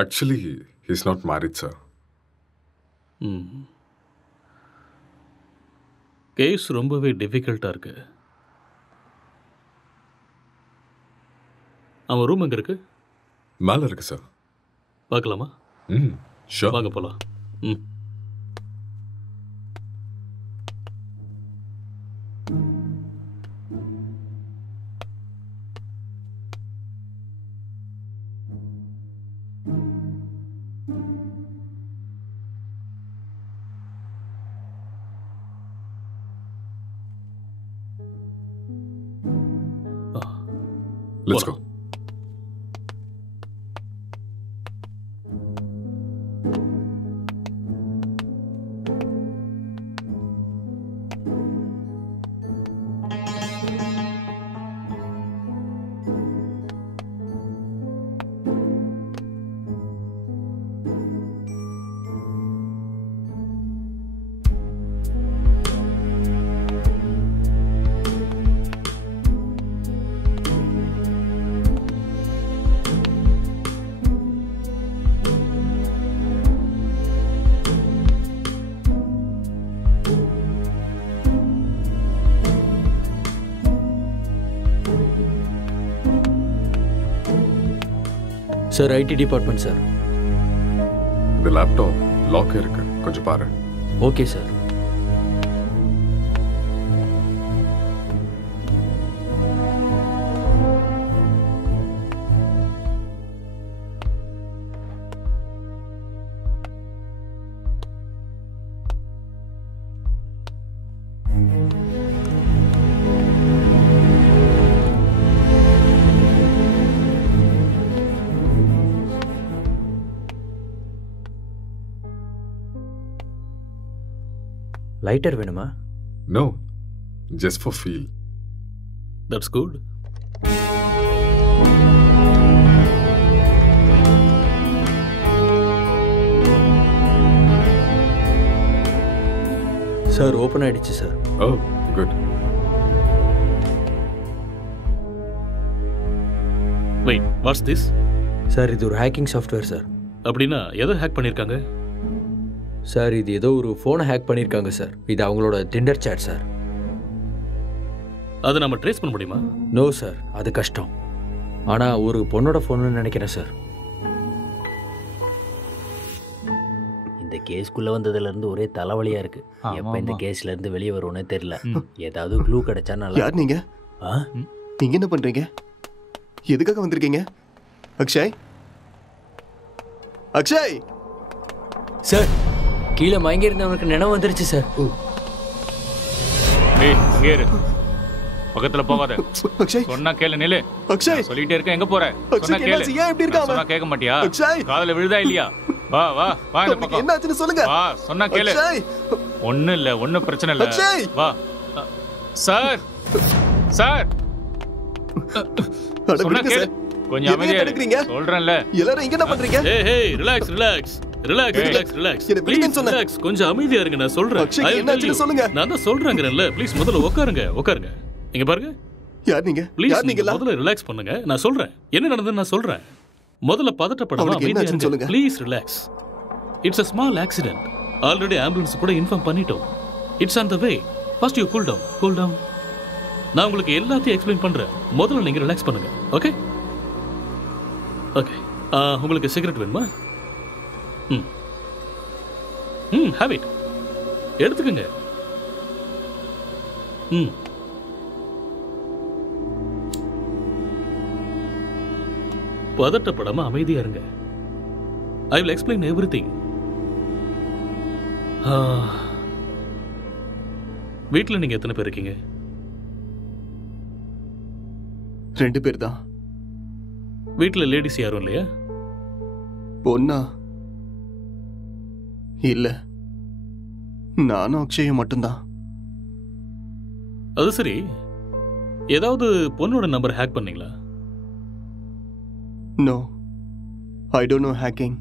Actually, he's not married, sir. Case ரொம்பவே டிஃபிகல்ட்டாக இருக்கு. அவன் ரூம் எங்கே இருக்கு? மேலே இருக்கு சார். பார்க்கலாமா? ஷூர். வாங்க போகலாம். Let's go. Sir IT department sir. இந்த லேப்டாப் லாக் இருக்கு, கொஞ்சம் பாரு. Okay sir. லைட்டர் வேணுமா? No, just for feel. That's good. Sir open ஆயிடுச்சு sir. Oh, good. Wait, what's this? Sir இது ஒரு ஹேக்கிங் சாஃப்ட்வேர் சார். அப்படின்னா எதை ஹேக் பண்ணியிருக்காங்க? சார் இது ஏதோ ஒரு ஃபோனை ஹேக் பண்ணியிருக்காங்க சார். இது அவங்களோட டிண்டர் சேட் சார். அதை நம்ம ட்ரேஸ் பண்ண முடியுமா? நோ சார், அது கஷ்டம். ஆனால் ஒரு பொண்ணோட ஃபோன்னு நினைக்கிறேன் சார். இந்த கேஸ்க்குள்ளே வந்ததுலேருந்து ஒரே தலைவலியாக இருக்கு. எப்போ இந்த கேஸ்லேருந்து வெளியே வருவோன்னே தெரியல. ஏதாவது க்ளூ கிடைச்சா நல்லா. யார் நீங்க? நீங்க என்ன பண்றீங்க? எதுக்காக வந்திருக்கீங்க? அக்ஷய், அக்ஷய் சார், கீழே மயங்கி இருந்தவனுக்கு நினைவு வந்துருச்சு சார். ஏய் இங்கே இரு, பக்கத்துல போகாத. அக்ஷய் சொன்னா கேளு. நில்லு. அக்ஷய், சொல்லிட்டே இருக்க, எங்க போற? சொன்னா கேளு. ஏன் இப்படி இருக்காம? சொன்னா கேட்க மாட்டியா? அக்ஷய், காதுல விழுதா இல்லையா? வா வா வா இந்த பக்கம். என்னாச்சுன்னு சொல்லுங்க. வா, சொன்னா கேளு. அக்ஷய், ஒண்ணும் இல்ல, ஒண்ணும் பிரச்சனை இல்ல. அக்ஷய், வா. சார் சார், சொன்னா கேளு. கொஞ்சம் அமைதியா இருங்க. சொல்றேன்ல. எல்லாரும் இங்க என்ன பண்றீங்க? ஏய் ஏய், relax relax relax relax relax. Please relax, கொஞ்சம் அமைதியா இருங்க. நான் சொல்றேன். என்னாச்சுன்னு சொல்லுங்க. நான் தான் சொல்றேங்கறேன்ல. ப்ளீஸ் முதல்ல உட்காருங்க உட்காருங்க. இங்க பாருங்க. யார் நீங்க? ப்ளீஸ் நீங்க முதல்ல ரிலாக்ஸ் பண்ணுங்க. நான் சொல்றேன் என்ன நடந்ததுன்னு நான் சொல்றேன். முதல்ல பதட்டப்படாம அமைதியா இருங்க. Please relax. It's a small accident. Already ambulance கூட இன்ஃபார்ம் பண்ணிட்டோம். It's on the way. First you cool down. Cool down. நான் உங்களுக்கு எல்லாத்தையும் எக்ஸ்பிளைன் பண்றேன். முதல்ல நீங்க ரிலாக்ஸ் பண்ணுங்க. Okay okay. உங்களுக்கு சிகரெட் வேணுமா? Have it. எடுத்துக்கங்க. பதட்டப்படாம அமைதியா இருங்க. I will explain everything. வீட்டில் நீங்க எத்தனை பேர் இருக்கீங்க? 2 பேர் தான். வீட்டில் லேடிஸ் யாரும் இல்லையா? பொண்ணா? இல்ல, நானும் அக்ஷயும் மட்டும்தான். அது சரி, ஏதாவது பொண்ணோட நம்பர் ஹேக் பண்ணீங்களா? No, I don't know hacking.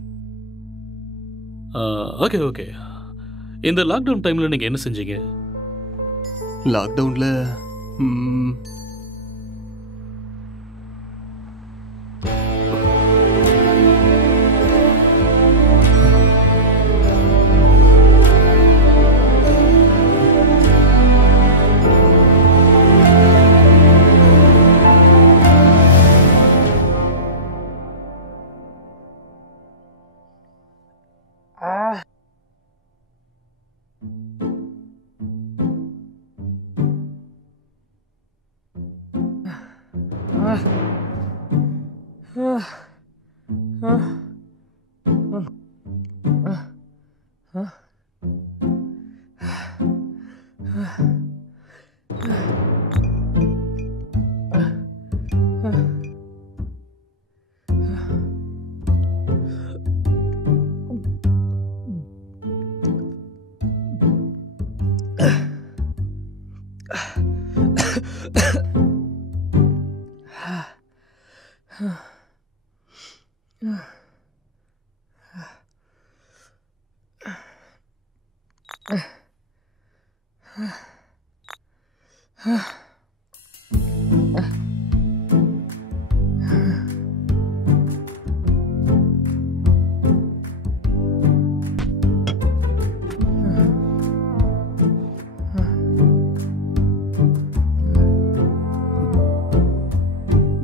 Okay okay. இந்த லாக்டவுன் டைம்ல நீங்க என்ன செஞ்சீங்க? லாக்டவுன்ல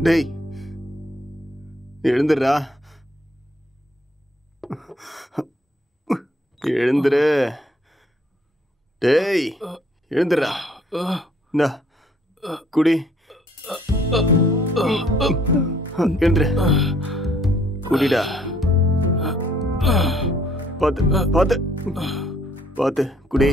டேய், எழுந்துடுறா, எழுந்துரு. டேய், எழுந்துடுறா. இந்தா குடி. எழுந்துரு, குடிடா. பார்த்து பார்த்து பார்த்து குடி.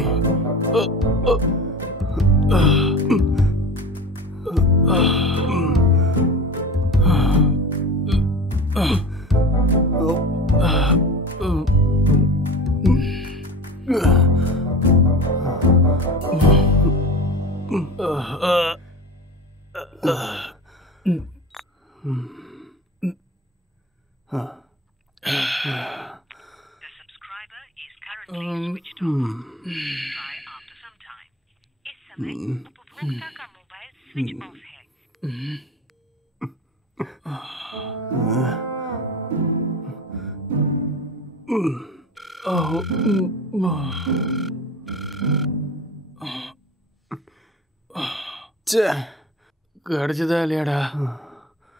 கிடைச்சதா இல்லையாடா?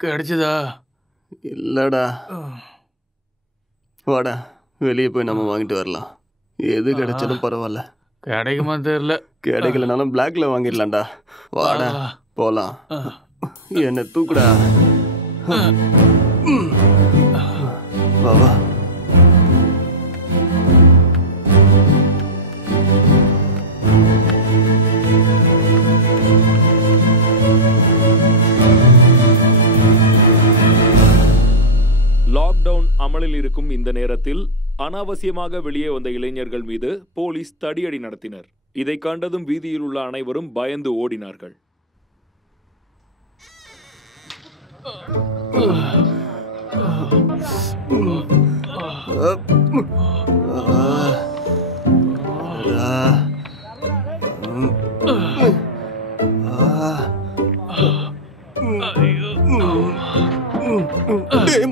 கிடைச்சதா? இல்லடா. வாடா, வெளியே போய் நம்ம வாங்கிட்டு வரலாம். எது கிடைச்சாலும் பரவாயில்ல. கிடைக்குமா தெரியல. கிடைக்கலனாலும் பிளாக்ல வாங்கிடலாம்டா. வாடா போலாம். என்ன தூக்குடா. வா வா. லாக்டவுன் அமலில் இருக்கும் இந்த நேரத்தில் அனாவசியமாக வெளியே வந்த இளைஞர்கள் மீது போலீஸ் தடியடி நடத்தினர். இதை கண்டதும் வீதியில் உள்ள அனைவரும் பயந்து ஓடினார்கள்.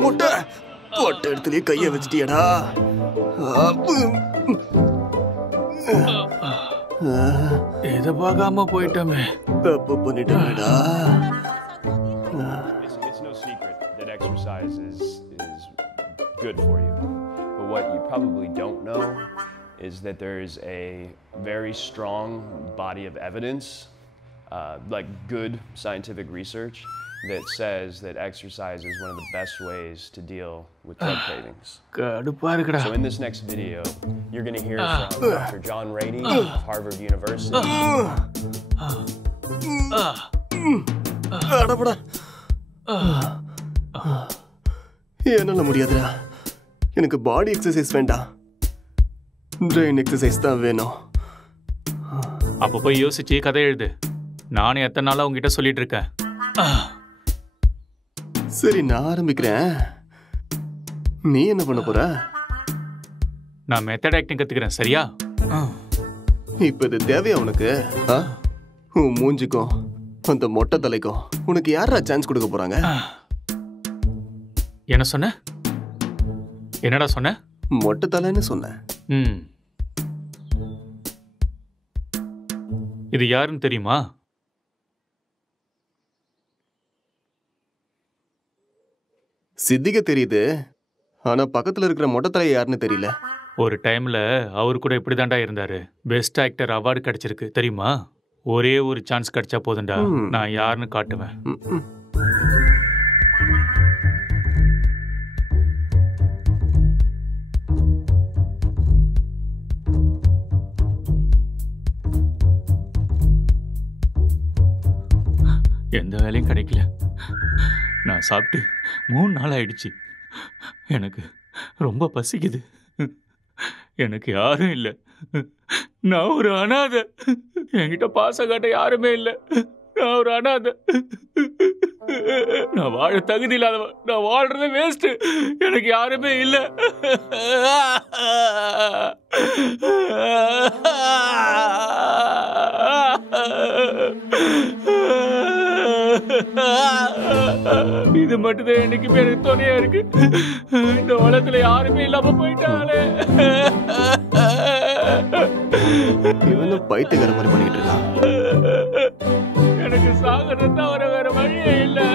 முட்டை போட்ட இடத்துலயே கைய வச்சிட்டியடா. இத பார்க்காம போயிட்டோமே. தப்பு பண்ணிட்டோமேடா. It's no secret that exercise is good for you. But what you probably don't know is that there is a very strong body of evidence, like good scientific research, that says that exercise is one of the best ways to deal with drug cravings. So in this next video, you're going to hear from Dr. John Rady of Harvard University. என்னால முடியாதுடா. எனக்கு பாடி exercise வேண்டாம், brain exercise தான் வேணும். அப்போ போய் யோசிச்சு கதை எழுது. நானே எத்தனை நாளா உங்ககிட்ட சொல்லிட்டு இருக்கேன். சரி, நான் ஆரம்பிக்கிறேன். நீ என்ன பண்ண போற? நான் மெத்தட் ஆக்டிங் கத்துக்கிறேன். சரியா? இப்ப இது தேவையா உனக்கு? உன் மூஞ்சிக்கும் அந்த மொட்டை தலைக்கும் உனக்கு யாரா சான்ஸ் கொடுக்க போறாங்க? என்ன சொன்ன? என்னடா சொன்ன? மொட்டை தலைன்னு சொன்னேன். இது யாருன்னு தெரியுமா? சித்திக தெரியுது, ஆனா பக்கத்துல இருக்கிற மொட்டை தலை யாருன்னு தெரியல. ஒரு டைம்ல அவரு கூட இப்படிதான்டா இருந்தாரு. பெஸ்ட் ஆக்டர் அவார்டு கிடைச்சிருக்கு தெரியுமா? ஒரே ஒரு சான்ஸ் கிடைச்சா போதும்டா, நான் யாருன்னு காட்டுவேன். எந்த வேலையும் கிடைக்கல. நான் சாப்பிட்டு 3 நாள் ஆயிடுச்சு. எனக்கு ரொம்ப பசிக்குது. எனக்கு யாரும் இல்லை. நான் ஒரு அனாதை. என்கிட்ட பாசம் காட்ட யாருமே இல்லை. நான் ஒரு அனாதை. நான் வாழ தகுதி இல்லாதவன். நான் வாழ்றது வேஸ்ட். எனக்கு யாருமே இல்லை. இது மட்டும்தான் என்னைக்குமே எனக்கு துணையா இருக்கு. இந்த உலகத்துல யாருமே இல்லாம போயிட்டாலே. இவனும் பைத்தியக்கார மாதிரி பண்ணிட்டு இருக்கான். எனக்கு சாகிறது தவிர வேற வழியே இல்லை.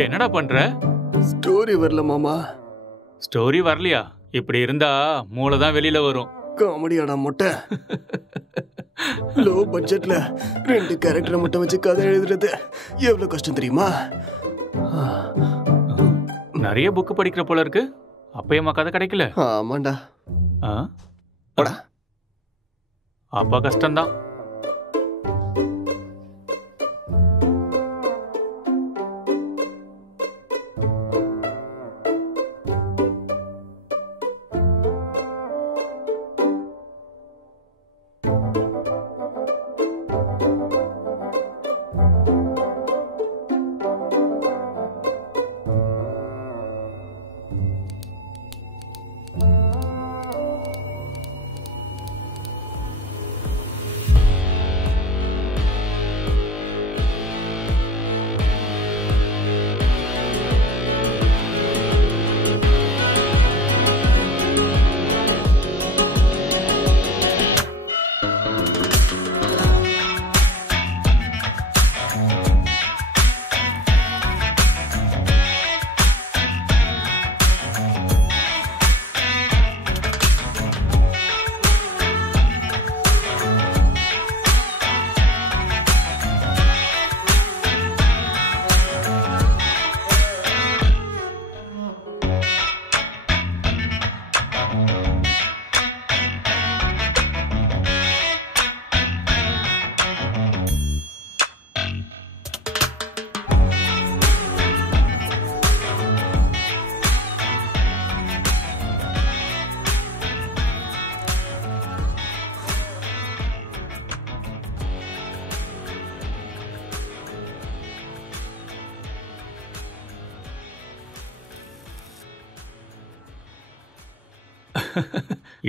என்னடா பண்ற? ஸ்டோரி வரல மாமா. ஸ்டோரி வரலையா? இப்படி இருந்தா மூளை தான் வெளியில வரும். காமெடியாடா மொட்டை. லோ பட்ஜெட்ல 2 கேரக்டரை மட்டும் வச்சு கதை எழுதுறது எவ்வளவு கஷ்டம் தெரியுமா? நிறைய புக் படிக்கிற போல இருக்கு. அப்பயமா கதை கிடைக்கல? ஆமாண்டா. அப்பா கஷ்டம்தான்.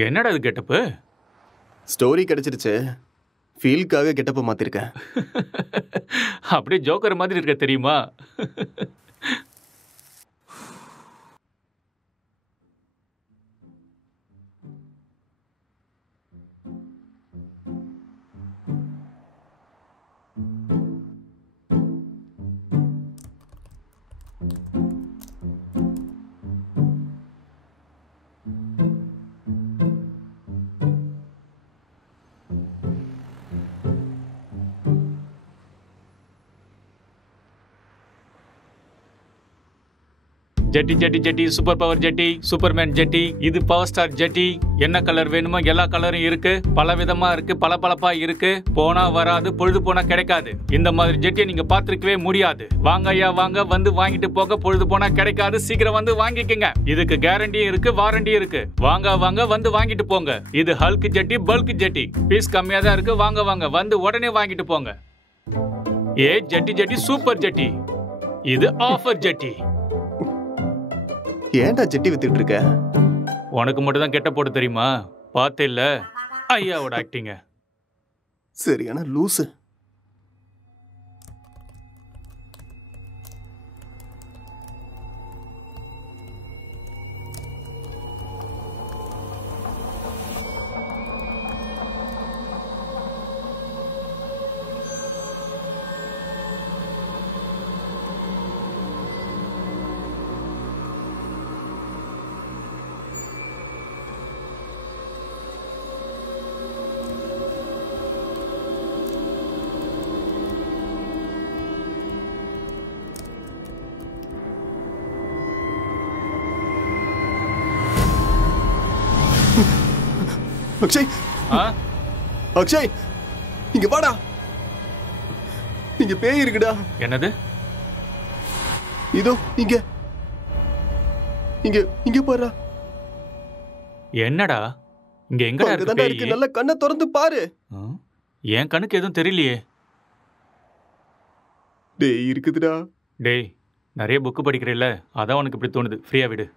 என்னடா இது கெட்டப்பு? ஸ்டோரி கிடைச்சிருச்சு, ஃபீல்க்காக கெட்டப்ப மாத்திருக்கேன். அப்படியே ஜோக்கர் மாதிரி இருக்க தெரியுமா? ஜெட்டி ஜெட்டி ஜெட்டி, சூப்பர் பவர் ஜெட்டி, சூப்பர்மேன் ஜெட்டி, இது பவர் ஸ்டார் ஜெட்டி. என்ன கலர் வேணுமோ எல்லா கலரும் இருக்கு, பல விதமா இருக்கு, பளபளப்பா இருக்கு. போனா வராது, பொழுது போனா கிடைக்காது. இந்த மாதிரி ஜெட்டியை நீங்க பார்த்திருக்கவே முடியாது. வாங்க ஐயா வாங்க, வந்து வாங்கிட்டு போக. பொழுது போனா கிடைக்காது, சீக்கிரம் வந்து வாங்கிக்கங்க. இதுக்கு கேரண்டியும் இருக்கு, வாரண்டியும் இருக்கு. வாங்க வாங்க, வந்து வாங்கிட்டு போங்க. இது ஹல்க் ஜெட்டி, பல்க் ஜெட்டி. பீஸ் கம்மியா தான் இருக்கு. வாங்க வாங்க, வந்து உடனே வாங்கிட்டு போங்க. ஏ ஜெட்டி ஜெட்டி, சூப்பர் ஜெட்டி. இது ஆஃபர் ஜெட்டி. ஏன்டா ஜெட்டி வித்துட்டு இருக்க? உனக்கு மட்டும் தான் கெட்ட போட்டு தெரியுமா? பார்த்தே இல்ல ஐயாவோட ஆக்டிங்க. சரியான லூசு. அக்ஷய், அக்ஷய், இங்க வாடா. இங்க பேய் இருக்குடா. என்னது? இதோ இங்க இங்க இங்க பாரு. என்னடா இங்க எங்கடா இருக்கு? நல்ல கண்ணை திறந்து பாரு. என் கண்ணுக்கு எதுவும் தெரியலையே. டேய் இருக்குதுடா. டேய் நிறைய புக்கு படிக்கிறேல்ல, அதான் உனக்கு இப்படி தோணுது. ஃப்ரீயா விடு.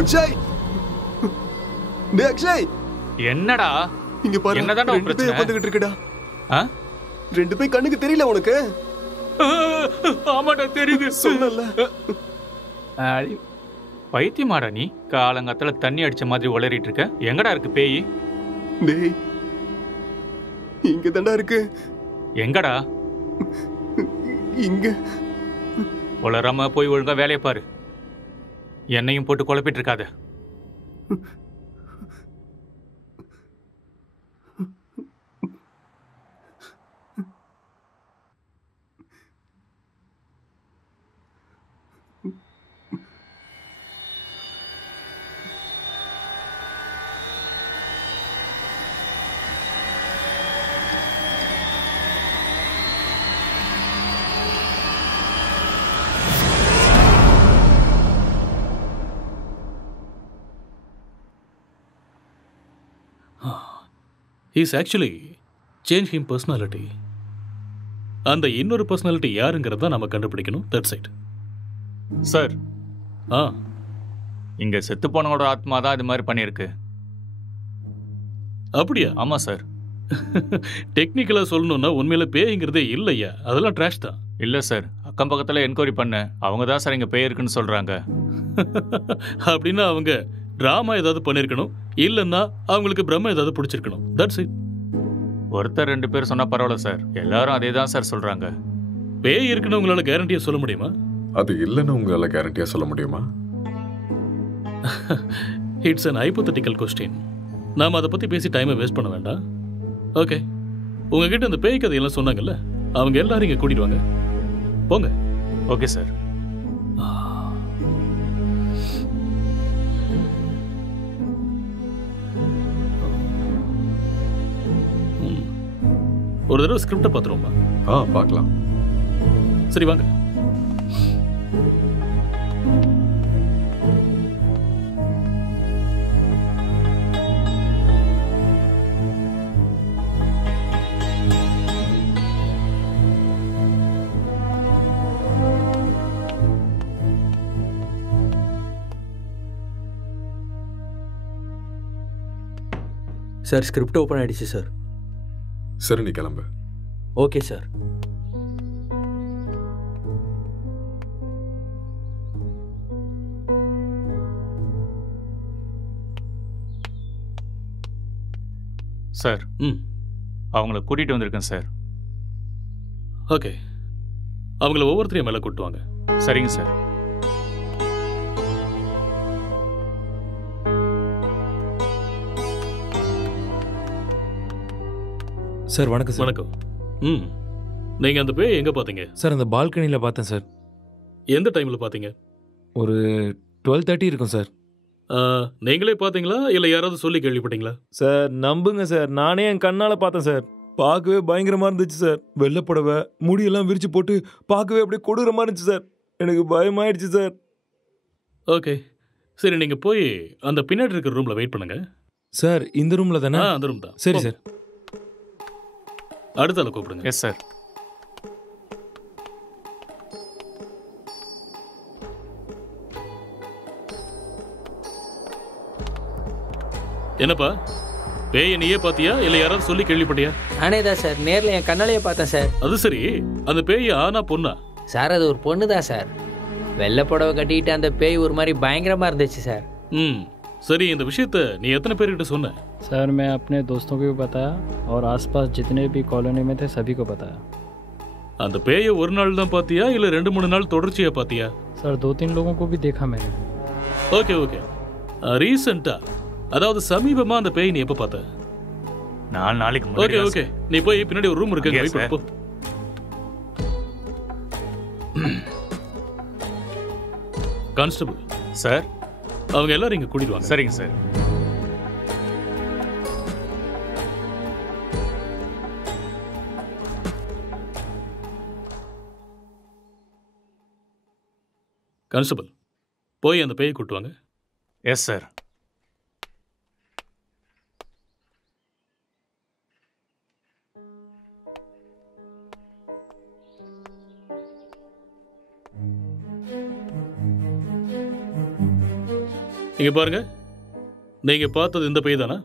அக்ஷய், டேய் அக்ஷய், என்னடா இங்க பாரு. என்னடா ரெண்டு பேய் உட்கார்ந்துகிட்டு இருக்குடா. ரெண்டு பேய் கண்ணுக்கு தெரியல உனக்கு? ஆமாடா தெரியுது. சொல்லல. பைத்தியமாடா நீ? காலங்காத்துல தண்ணி அடிச்ச மாதிரி உளறிட்டு இருக்க. எங்கடா இருக்கு பேய்? டேய் இங்க தான்டா இருக்கு. எங்கடா? இங்க. உளறாம போய் ஒழுங்கா வேலையை பாரு. என்னையும் போட்டு குழப்பிட்டு இருக்காத. He's actually changed him personality. அந்த இன்னொரு பர்சனாலிட்டி யாருங்கிறத நம்ம கண்டுபிடிக்கணும். That's it sir. இங்க செத்து போனவோட ஆத்மா தான் இது மாதிரி பண்ணியிருக்கு. அப்படியா? ஆமா சார். டெக்னிக்கலாக சொல்லணும்னா உண்மையில பேய்ங்கிறதே இல்லையா, அதெல்லாம் ட்ராஷ் தான். இல்லை சார், அக்கம் பக்கத்தில் என்கொயரி பண்ணேன். அவங்க தான் சார் இங்கே பேய் இருக்குன்னு சொல்கிறாங்க. அப்படின்னா அவங்க ட்ராமா ஏதாவது பண்ணியிருக்கணும், இல்லைன்னா அவங்களுக்கு பிரம்ம ஏதாவது பிடிச்சிருக்கணும். That's it. ஒருத்தர் 2 பேர் சொன்னால் பரவாயில்ல சார், எல்லாரும் அதே தான் சார் சொல்கிறாங்க. பேய் இருக்குன்னு உங்களால் கேரண்டியாக சொல்ல முடியுமா? அது இல்லைன்னு உங்களால் கேரண்டியாக சொல்ல முடியுமா? It's an hypothetical question. நாம் அதை பற்றி பேசி டைமை வேஸ்ட் பண்ண வேண்டாம். ஓகே, உங்ககிட்ட இந்த பேய் கதையெல்லாம் சொன்னாங்கல்ல, அவங்க எல்லாரும் இங்கே கூட்டிட்டு வாங்க. போங்க. Okay sir. ஒரு தடவை ஸ்கிரிப்டை பார்த்துருவோமா? பார்க்கலாம். சரி வாங்க. சார் ஸ்கிரிப்ட் ஓப்பன் ஆயிடுச்சு சார். சரி, நீ கிளம்பு. Okay sir. சார், அவங்கள கூட்டிகிட்டு வந்திருக்கேன் சார். ஓகே, அவங்கள ஒவ்வொருத்தரையும் மேலே கூட்டுவாங்க. சரிங்க சார். சார் வணக்கம் சார். வணக்கம். நீங்கள் அந்த பேய் எங்கே பார்த்தீங்க? சார் அந்த பால்கனியில் பார்த்தேன் சார். எந்த டைமில் பார்த்தீங்க? ஒரு 12:30 இருக்கும் சார். நீங்களே பார்த்தீங்களா இல்லை யாராவது சொல்லி கேள்விப்பட்டீங்களா? சார் நம்புங்க சார், நானே என் கண்ணால் பார்த்தேன் சார். பார்க்கவே பயங்கரமாக இருந்துச்சு சார். வெள்ளைப்புடவை முடியெல்லாம் விரிச்சு போட்டு பார்க்கவே அப்படியே கொடூரமாக இருந்துச்சு சார். எனக்கு பயமாயிடுச்சு சார். ஓகே சரி, நீங்கள் போய் அந்த பின்னாடி இருக்கிற ரூமில் வெயிட் பண்ணுங்க. சார் இந்த ரூமில் தானே? அந்த ரூம் தான். சரி சார். அடுத்த ஆளை கூப்பிடுங்க. Yes sir. என்னப்பா, பேயை நீயே பாத்தியா இல்லை யாராவது சொல்லி கேள்விப்பட்டியா? நானே தான் சார், நேரில் என் கண்ணாலேயே பார்த்தேன் சார். அது சரி, அந்த பேய் ஆனா பொண்ணா? சார் அது ஒரு பொண்ணு தான் சார். வெள்ளை புடவை கட்டிட்டு அந்த பேய் ஒரு மாதிரி பயங்கரமாக இருந்துச்சு சார். சரி, இந்த விஷயத்தை நீ எத்தனை பேர்கிட்ட சொன்ன? सर मैं अपने दोस्तों को भी बताया और आसपास जितने भी कॉलोनी में थे सभी को बताया. அந்த பேயை ஒரு நாள் தான் பாத்தியா இல்லை 2-3 நாள் தொடர்ச்சியா பாத்தியா? सर 2-3 लोगों को भी देखा मैंने. ஓகே ஓகே, ரீசெண்டா அதாவது சமீபமா அந்த பேய் நீ எப்ப பார்த்த? 4 நாளைக்கு முன்னாடி. ஓகே ஓகே, நீ போய் பின்னாடி ஒரு ரூம் இருக்கு, வெயிட் பண்ணு போ. கான்ஸ்டபிள் சார், அவங்க எல்லாரும் இங்க கூட்டிட்டு வாங்க. சரிங்க சார். கான்ஸ்டபிள் போய் அந்த பேயை கூட்டு வாங்க. Yes sir. இங்க பாருங்க, நீங்க பார்த்தது இந்த பேய் தானா?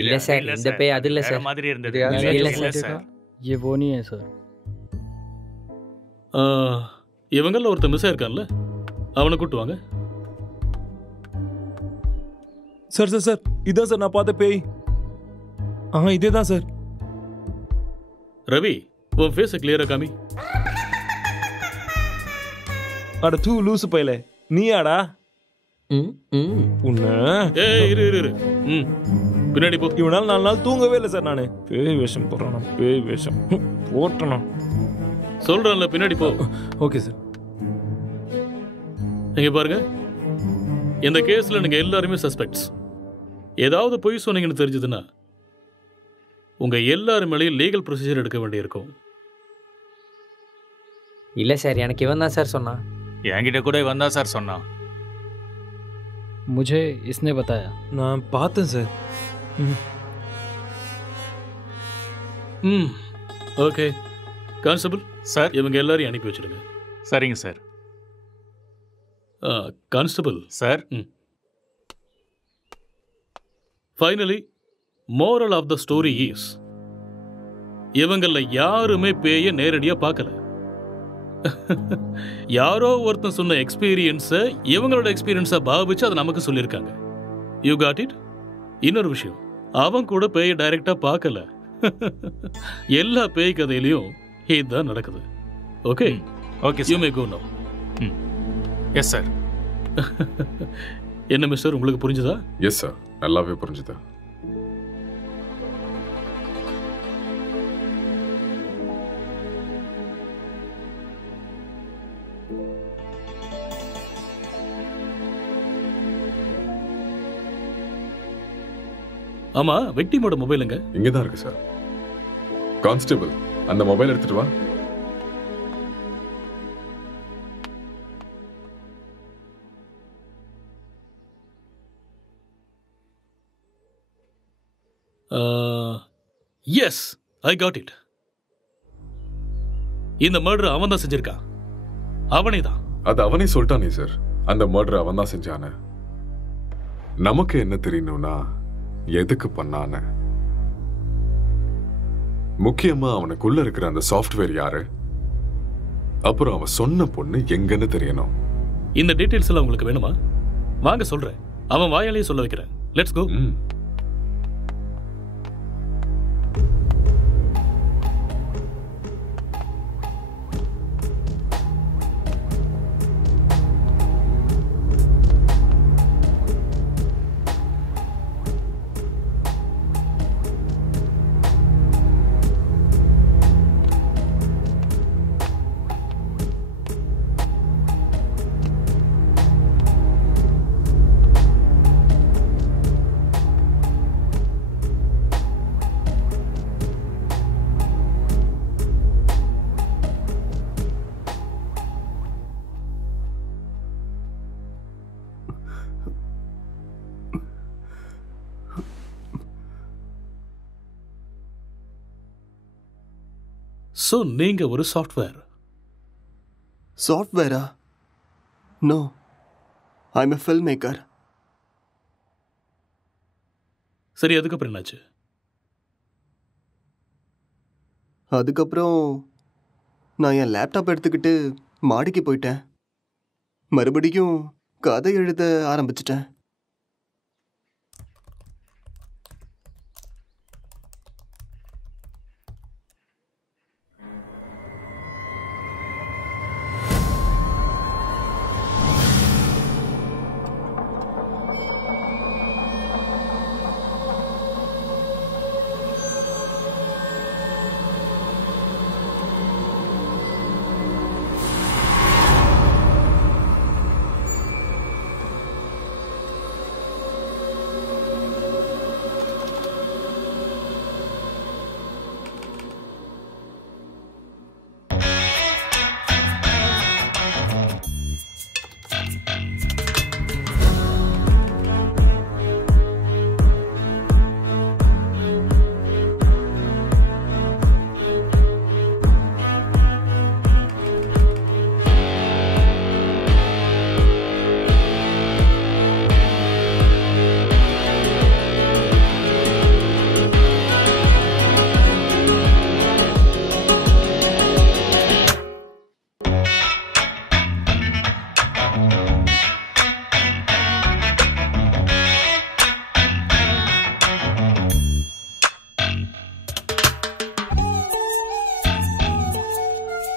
இல்ல சார், இந்த பேய் அது இல்ல சார். மாதிரி இருந்தது. இல்ல சார். ये वो नहीं है सर. இவங்கள ஒருத்தர் மிஸ் ஆயிருக்கான்ல, அவனை கூட்டு வாங்க. சார் சார் சார், இதான் சார் நான் பார்த்த பேய். இதே தான் சார். ரவி, உன் ஃபேஸை கிளியரா காமி. அட தூ லூசு பையல, நீயாடா? இரு பின்னாடி போ. இவனால 4 நாள் தூங்கவே இல்லை சார். நானு பேய் வேஷம் போடுறானா? பேய் வேஷம் போட்டனா சொல்றேன்ல, பின்னாடி போ. Okay sir. இங்க பாருங்க, இந்த கேஸ்ல நீங்க எல்லாருமே சஸ்பெக்ட்ஸ். ஏதாவது பொய் சொன்னீங்கன்னு தெரிஞ்சதுன்னா உங்க எல்லாரும் மேலேயும் லீகல் ப்ரொசீஜர் எடுக்க வேண்டியிருக்கும். இல்ல சார், எனக்கு இவன் தான் சார் சொன்னான். என்கிட்ட கூட இவன் தான் சார் சொன்னான். मुझे इसने बताया. நான் பார்த்தேன் சார். ஓகே கான்ஸ்டபிள் சார், இவங்க எல்லாரையும் அனுப்பி வச்சிடுங்க. சரிங்க sir. Constable sir, finally moral of the story is இவங்கள யாருமே பேய நேரடியா பார்க்கல. யாரோ ஒருத்தன் சொன்ன எக்ஸ்பீரியன்ஸை இவங்களோட எக்ஸ்பீரியன்ஸை பாவிச்சு அதை நமக்கு சொல்லியிருக்காங்க. You got it? இன்னொரு விஷயம், அவன் கூட பேய டைரக்டா பார்க்கல. எல்லா பேய் கதையிலையும் இதுதான் நடக்குது. ஓகே ஓகே, யூ மே கோ நவ. Yes sir. என்ன மிஸ்டர், உங்களுக்கு புரிஞ்சுதா? எஸ் சார், நல்லாவே புரிஞ்சுதா. ஆமா, விக்டிமோட மொபைலுங்க? இங்கதான் இருக்கு சார். கான்ஸ்டபிள், அந்த மொபைல் எடுத்துட்டு வா. Yes, I got it. இந்த மர்டர் அவன் தான் செஞ்சிருக்கான். அவனே தான். அது அவனே சொல்லிட்டானே சார், அந்த மர்டர் அவன் தான் செஞ்சான. நமக்கு என்ன தெரியணும்னா எதுக்கு பண்ணான, முக்கியமா அவனுக்குள்ள இருக்கிற அந்த சாஃப்ட்வேர் யாரு, அப்புறம் அவன் சொன்ன பொண்ணு எங்கன்னு தெரியணும். இந்த டீடைல்ஸ் எல்லாம் உங்களுக்கு வேணுமா? வாங்க சொல்றேன். அவன் வாயாலேயே சொல்ல வைக்கிறேன். Let's go. சோ நீங்க ஒரு சாஃப்ட்வேர்? சாஃப்ட்வேரா? No, I am a film maker. சரி, அதுக்கப்புறம் என்னாச்சு? அதுக்கப்புறம் நான் என் லேப்டாப் எடுத்துக்கிட்டு மாடிக்கு போயிட்டேன். மறுபடியும் கதை எழுத ஆரம்பிச்சிட்டேன்.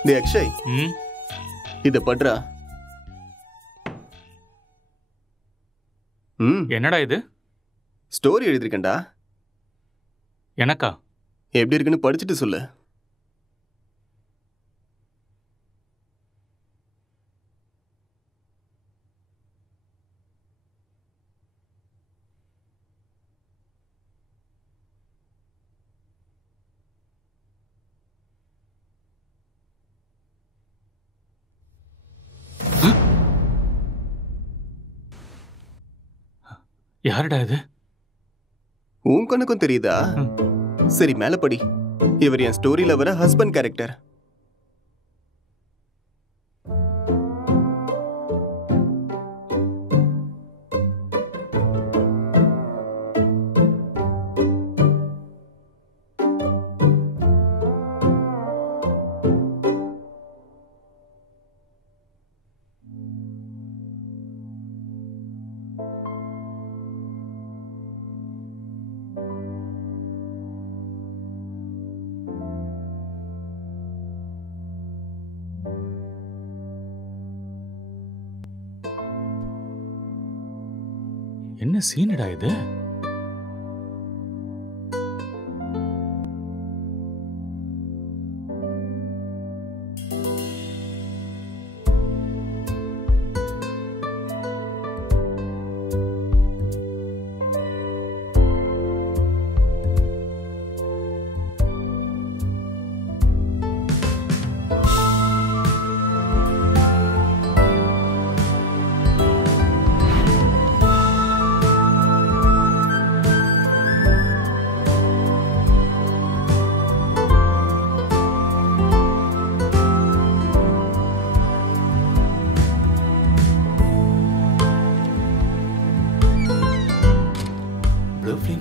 டே அக்ஷய், இத பண்றா. என்னடா இது? ஸ்டோரி எழுதிருக்கேன்டா. எனக்கா? எப்படி இருக்குன்னு படிச்சுட்டு சொல்லு. யாருடா இது? உன் கண்ணுக்கும் தெரியுதா? சரி, மேல படி. இவர் என் ஸ்டோரியில வர ஹஸ்பண்ட் கேரக்டர். என்ன சீனடா இது?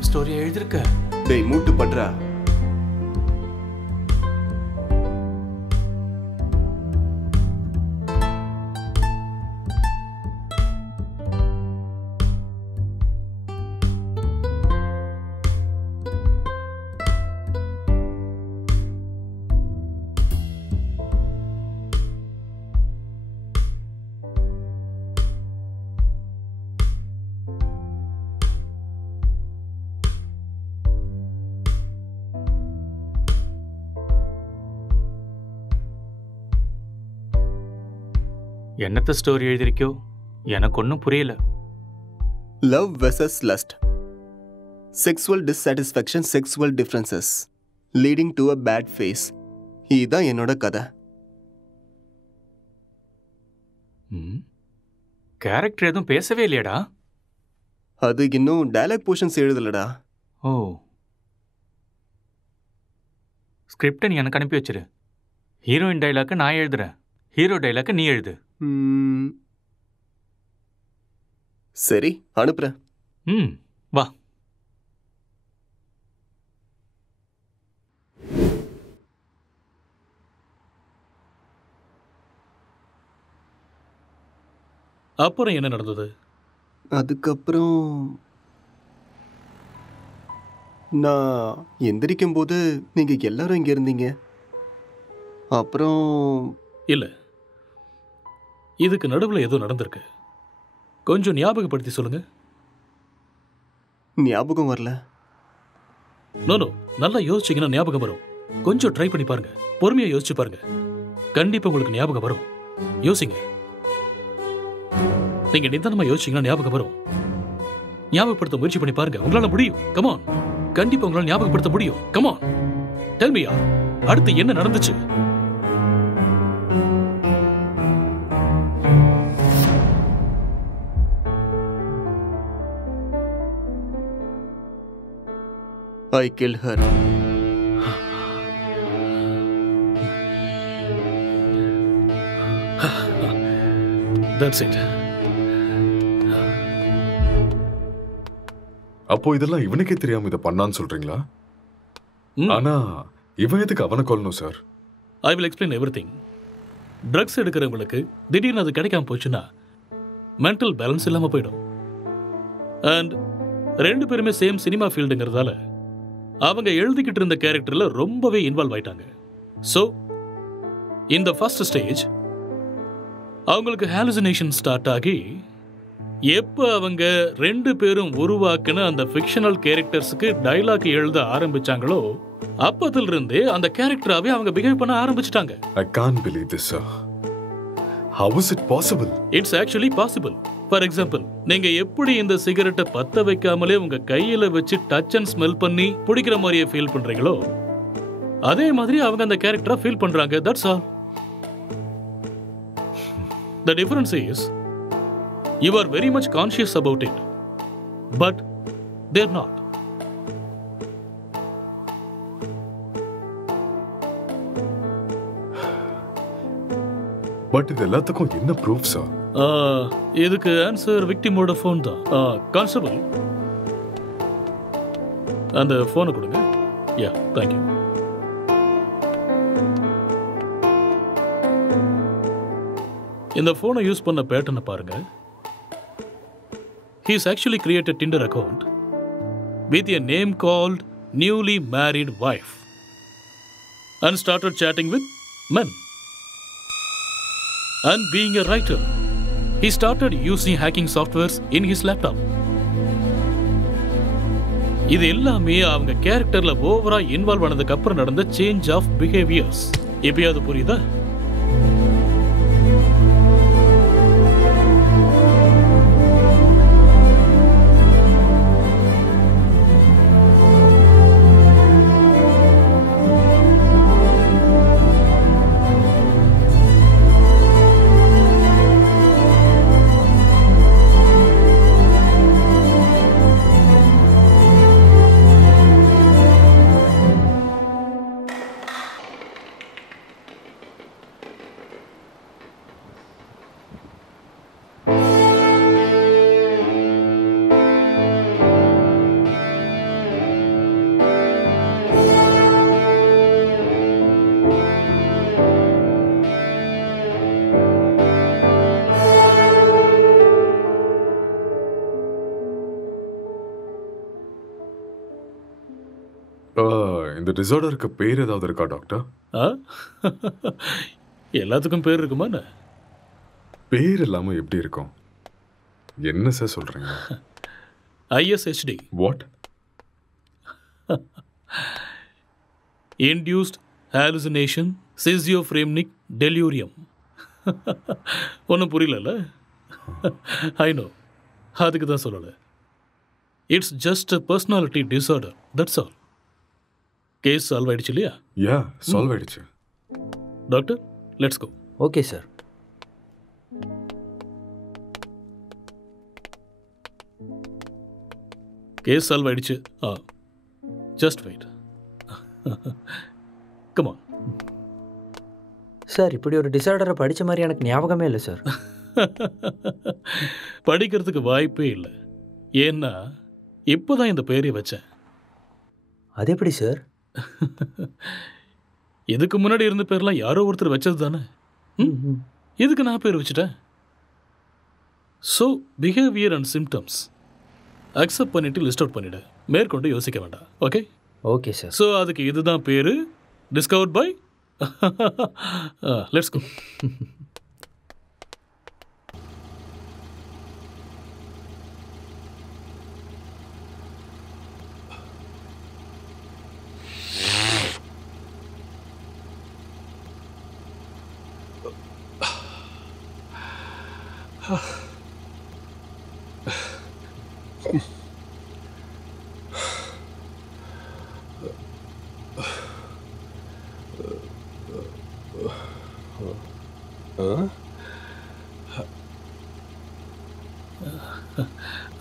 ஸ்டோரி எழுதிருக்க. டேய் மூட்டு பண்றா. என்னத்த ஸ்டோரி எழுதிருக்கோ எனக்கு ஒன்றும் புரியல. Love versus lust, sexual dissatisfaction, sexual differences leading to a bad phase. இதுதான் என்னோட கதை. கேரக்டர் எதுவும் பேசவே இல்லையடா. அது இன்னும் டயலாக் போர்ஷன்ஸ் எழுதலடா. ஓ, ஸ்கிரிப்டை நீ எனக்கு அனுப்பி வச்சிரு. ஹீரோயின் டைலாக்கு நான் எழுதுறேன், ஹீரோ டைலாக்கு நீ எழுது. சரி, அனுப்புறேன். வா. அப்புறம் என்ன நடந்தது? அதுக்கப்புறம் நான் எந்திரிக்கும் போது நீங்க எல்லாரும் இங்க இருந்தீங்க. அப்புறம் இல்ல, இதுக்கு நடுவில் ஏதோ நடந்திருக்கு. கொஞ்சம் ஞாபகப்படுத்தி சொல்லுங்க. ஞாபகம் வரல. நோ, நல்லா யோசிச்சீங்கன்னா ஞாபகம் வரும். கொஞ்சம் ட்ரை பண்ணி பாருங்க, பொறுமையா யோசிச்சு பாருங்க. கண்டிப்பா உங்களுக்கு ஞாபகம் வரும். யோசிங்க. நீங்க நிதானமா யோசிச்சீங்கன்னா ஞாபகம் வரும். ஞாபகப்படுத்த முயற்சி பண்ணி பாருங்க, உங்களால முடியும். கமான், கண்டிப்பா உங்களால ஞாபகப்படுத்த முடியும். கமான், டெல் மீ, அடுத்து என்ன நடந்துச்சு? I killed her. That's it. அப்போ இதெல்லாம் இவனுக்கே தெரியாம இதை பண்ணான்னு சொல்றீங்களா? ஆனா இவன் எதுக்கு அவனை கொல்லணும் sir? I will explain everything. Drugs எடுக்கிறவங்களுக்கு திடீர்னு அது கிடைக்காம போச்சுன்னா மென்டல் பேலன்ஸ் இல்லாம போயிடும். அண்ட் ரெண்டு பேருமே சேம் சினிமா ஃபீல்டுங்கிறதால அவங்க எழுதிக்கிட்டு இருந்த கேரக்டர்ல ரொம்பவே இன்வால்வ் ஆயிட்டாங்க. ஸோ இந்த ஃபர்ஸ்ட் ஸ்டேஜ் அவங்களுக்கு ஹாலுசினேஷன் ஸ்டார்ட் ஆகி எப்போ அவங்க ரெண்டு பேரும் உருவாக்குன அந்த ஃபிக்ஷனல் கேரக்டர்ஸுக்கு டைலாக் எழுத ஆரம்பிச்சாங்களோ அப்பதிலிருந்தே அந்த கேரக்டராகவே அவங்க பிஹேவ் பண்ண ஆரம்பிச்சிட்டாங்க. I can't believe this, sir. How is it possible? It's actually possible. For example, நீங்க எப்படி இந்த சிகரெட்டை பத்த வைக்காமலே உங்க கையில வச்சு டச் அண்ட் ஸ்மெல் பண்ணி பிடிக்கிற மாதிரியே ஃபீல் பண்றீங்களோ அதே மாதிரி அவங்க அந்த கேரக்டரா ஃபீல் பண்றாங்க. That's all. The difference is you are very much conscious about it, but they're not. But இது எல்லாத்துக்கும் என்ன ப்ரூஃப் சார்? இதுக்கு ஆன்சர் விக்டிமோட ஃபோன் தான். கான்ஸ்டபிள், அந்த ஃபோனை கொடுங்க. யா, தேங்க்யூ. இந்த ஃபோனை யூஸ் பண்ண பேட்டர்னை பாருங்க. He's actually created Tinder account with a name called newly married wife and started chatting with men. And being a writer, he started using hacking softwares in his laptop. இது எல்லாமே அவங்க கேரக்டர்ல ஓவரா இன்வால்வ் ஆனதுக்கு அப்புறம் நடந்த சேஞ்ச் ஆஃப் பிஹேவியர்ஸ். எப்பயாவது புரியுதா? இந்த டிசார்டருக்கு பேர் ஏதாவது இருக்கா டாக்டர்? எல்லாத்துக்கும் பேர் இருக்குமா? பேர் இல்லாம எப்படி இருக்கும்? என்ன சார் சொல்றீங்க? ISHD. What? Induced hallucination schizophrenic delirium. ஒன்றும் புரியல. ஐ நோ, அதுக்கு தான் சொல்லலை. It's just a personality disorder, that's all. Case solve ஆயிடுச்சு இல்லையா? யா, சால்வ் ஆயிடுச்சு. Doctor, let's go. Okay sir. Case solve ஆயிடுச்சு. Just wait. Come on. Sir, இப்படி ஒரு டிசார்டரை படித்த மாதிரி எனக்கு ஞாபகமே இல்லை சார். படிக்கிறதுக்கு வாய்ப்பே இல்லை. ஏன்னா இப்போதான் இந்த பேரை வச்சேன். அது எப்படி சார்? இதுக்கு முன்னாடி இருந்த பேர்லாம் யாரோ ஒருத்தர் வச்சது தானே. இதுக்கு நான் பேர் வச்சுட்டேன். So behaviour and symptoms accept பண்ணிட்டு லிஸ்ட் அவுட் பண்ணிவிடு. மேற்கொண்டு யோசிக்க வேண்டாம். ஓகே? Okay sir. ஸோ அதுக்கு இதுதான் பேர். Discovered by. Let's go.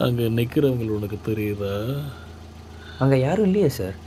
அங்கே நிற்கிறவங்க உனக்கு தெரியுதா? அங்கே யாரும் இல்லையே சார்.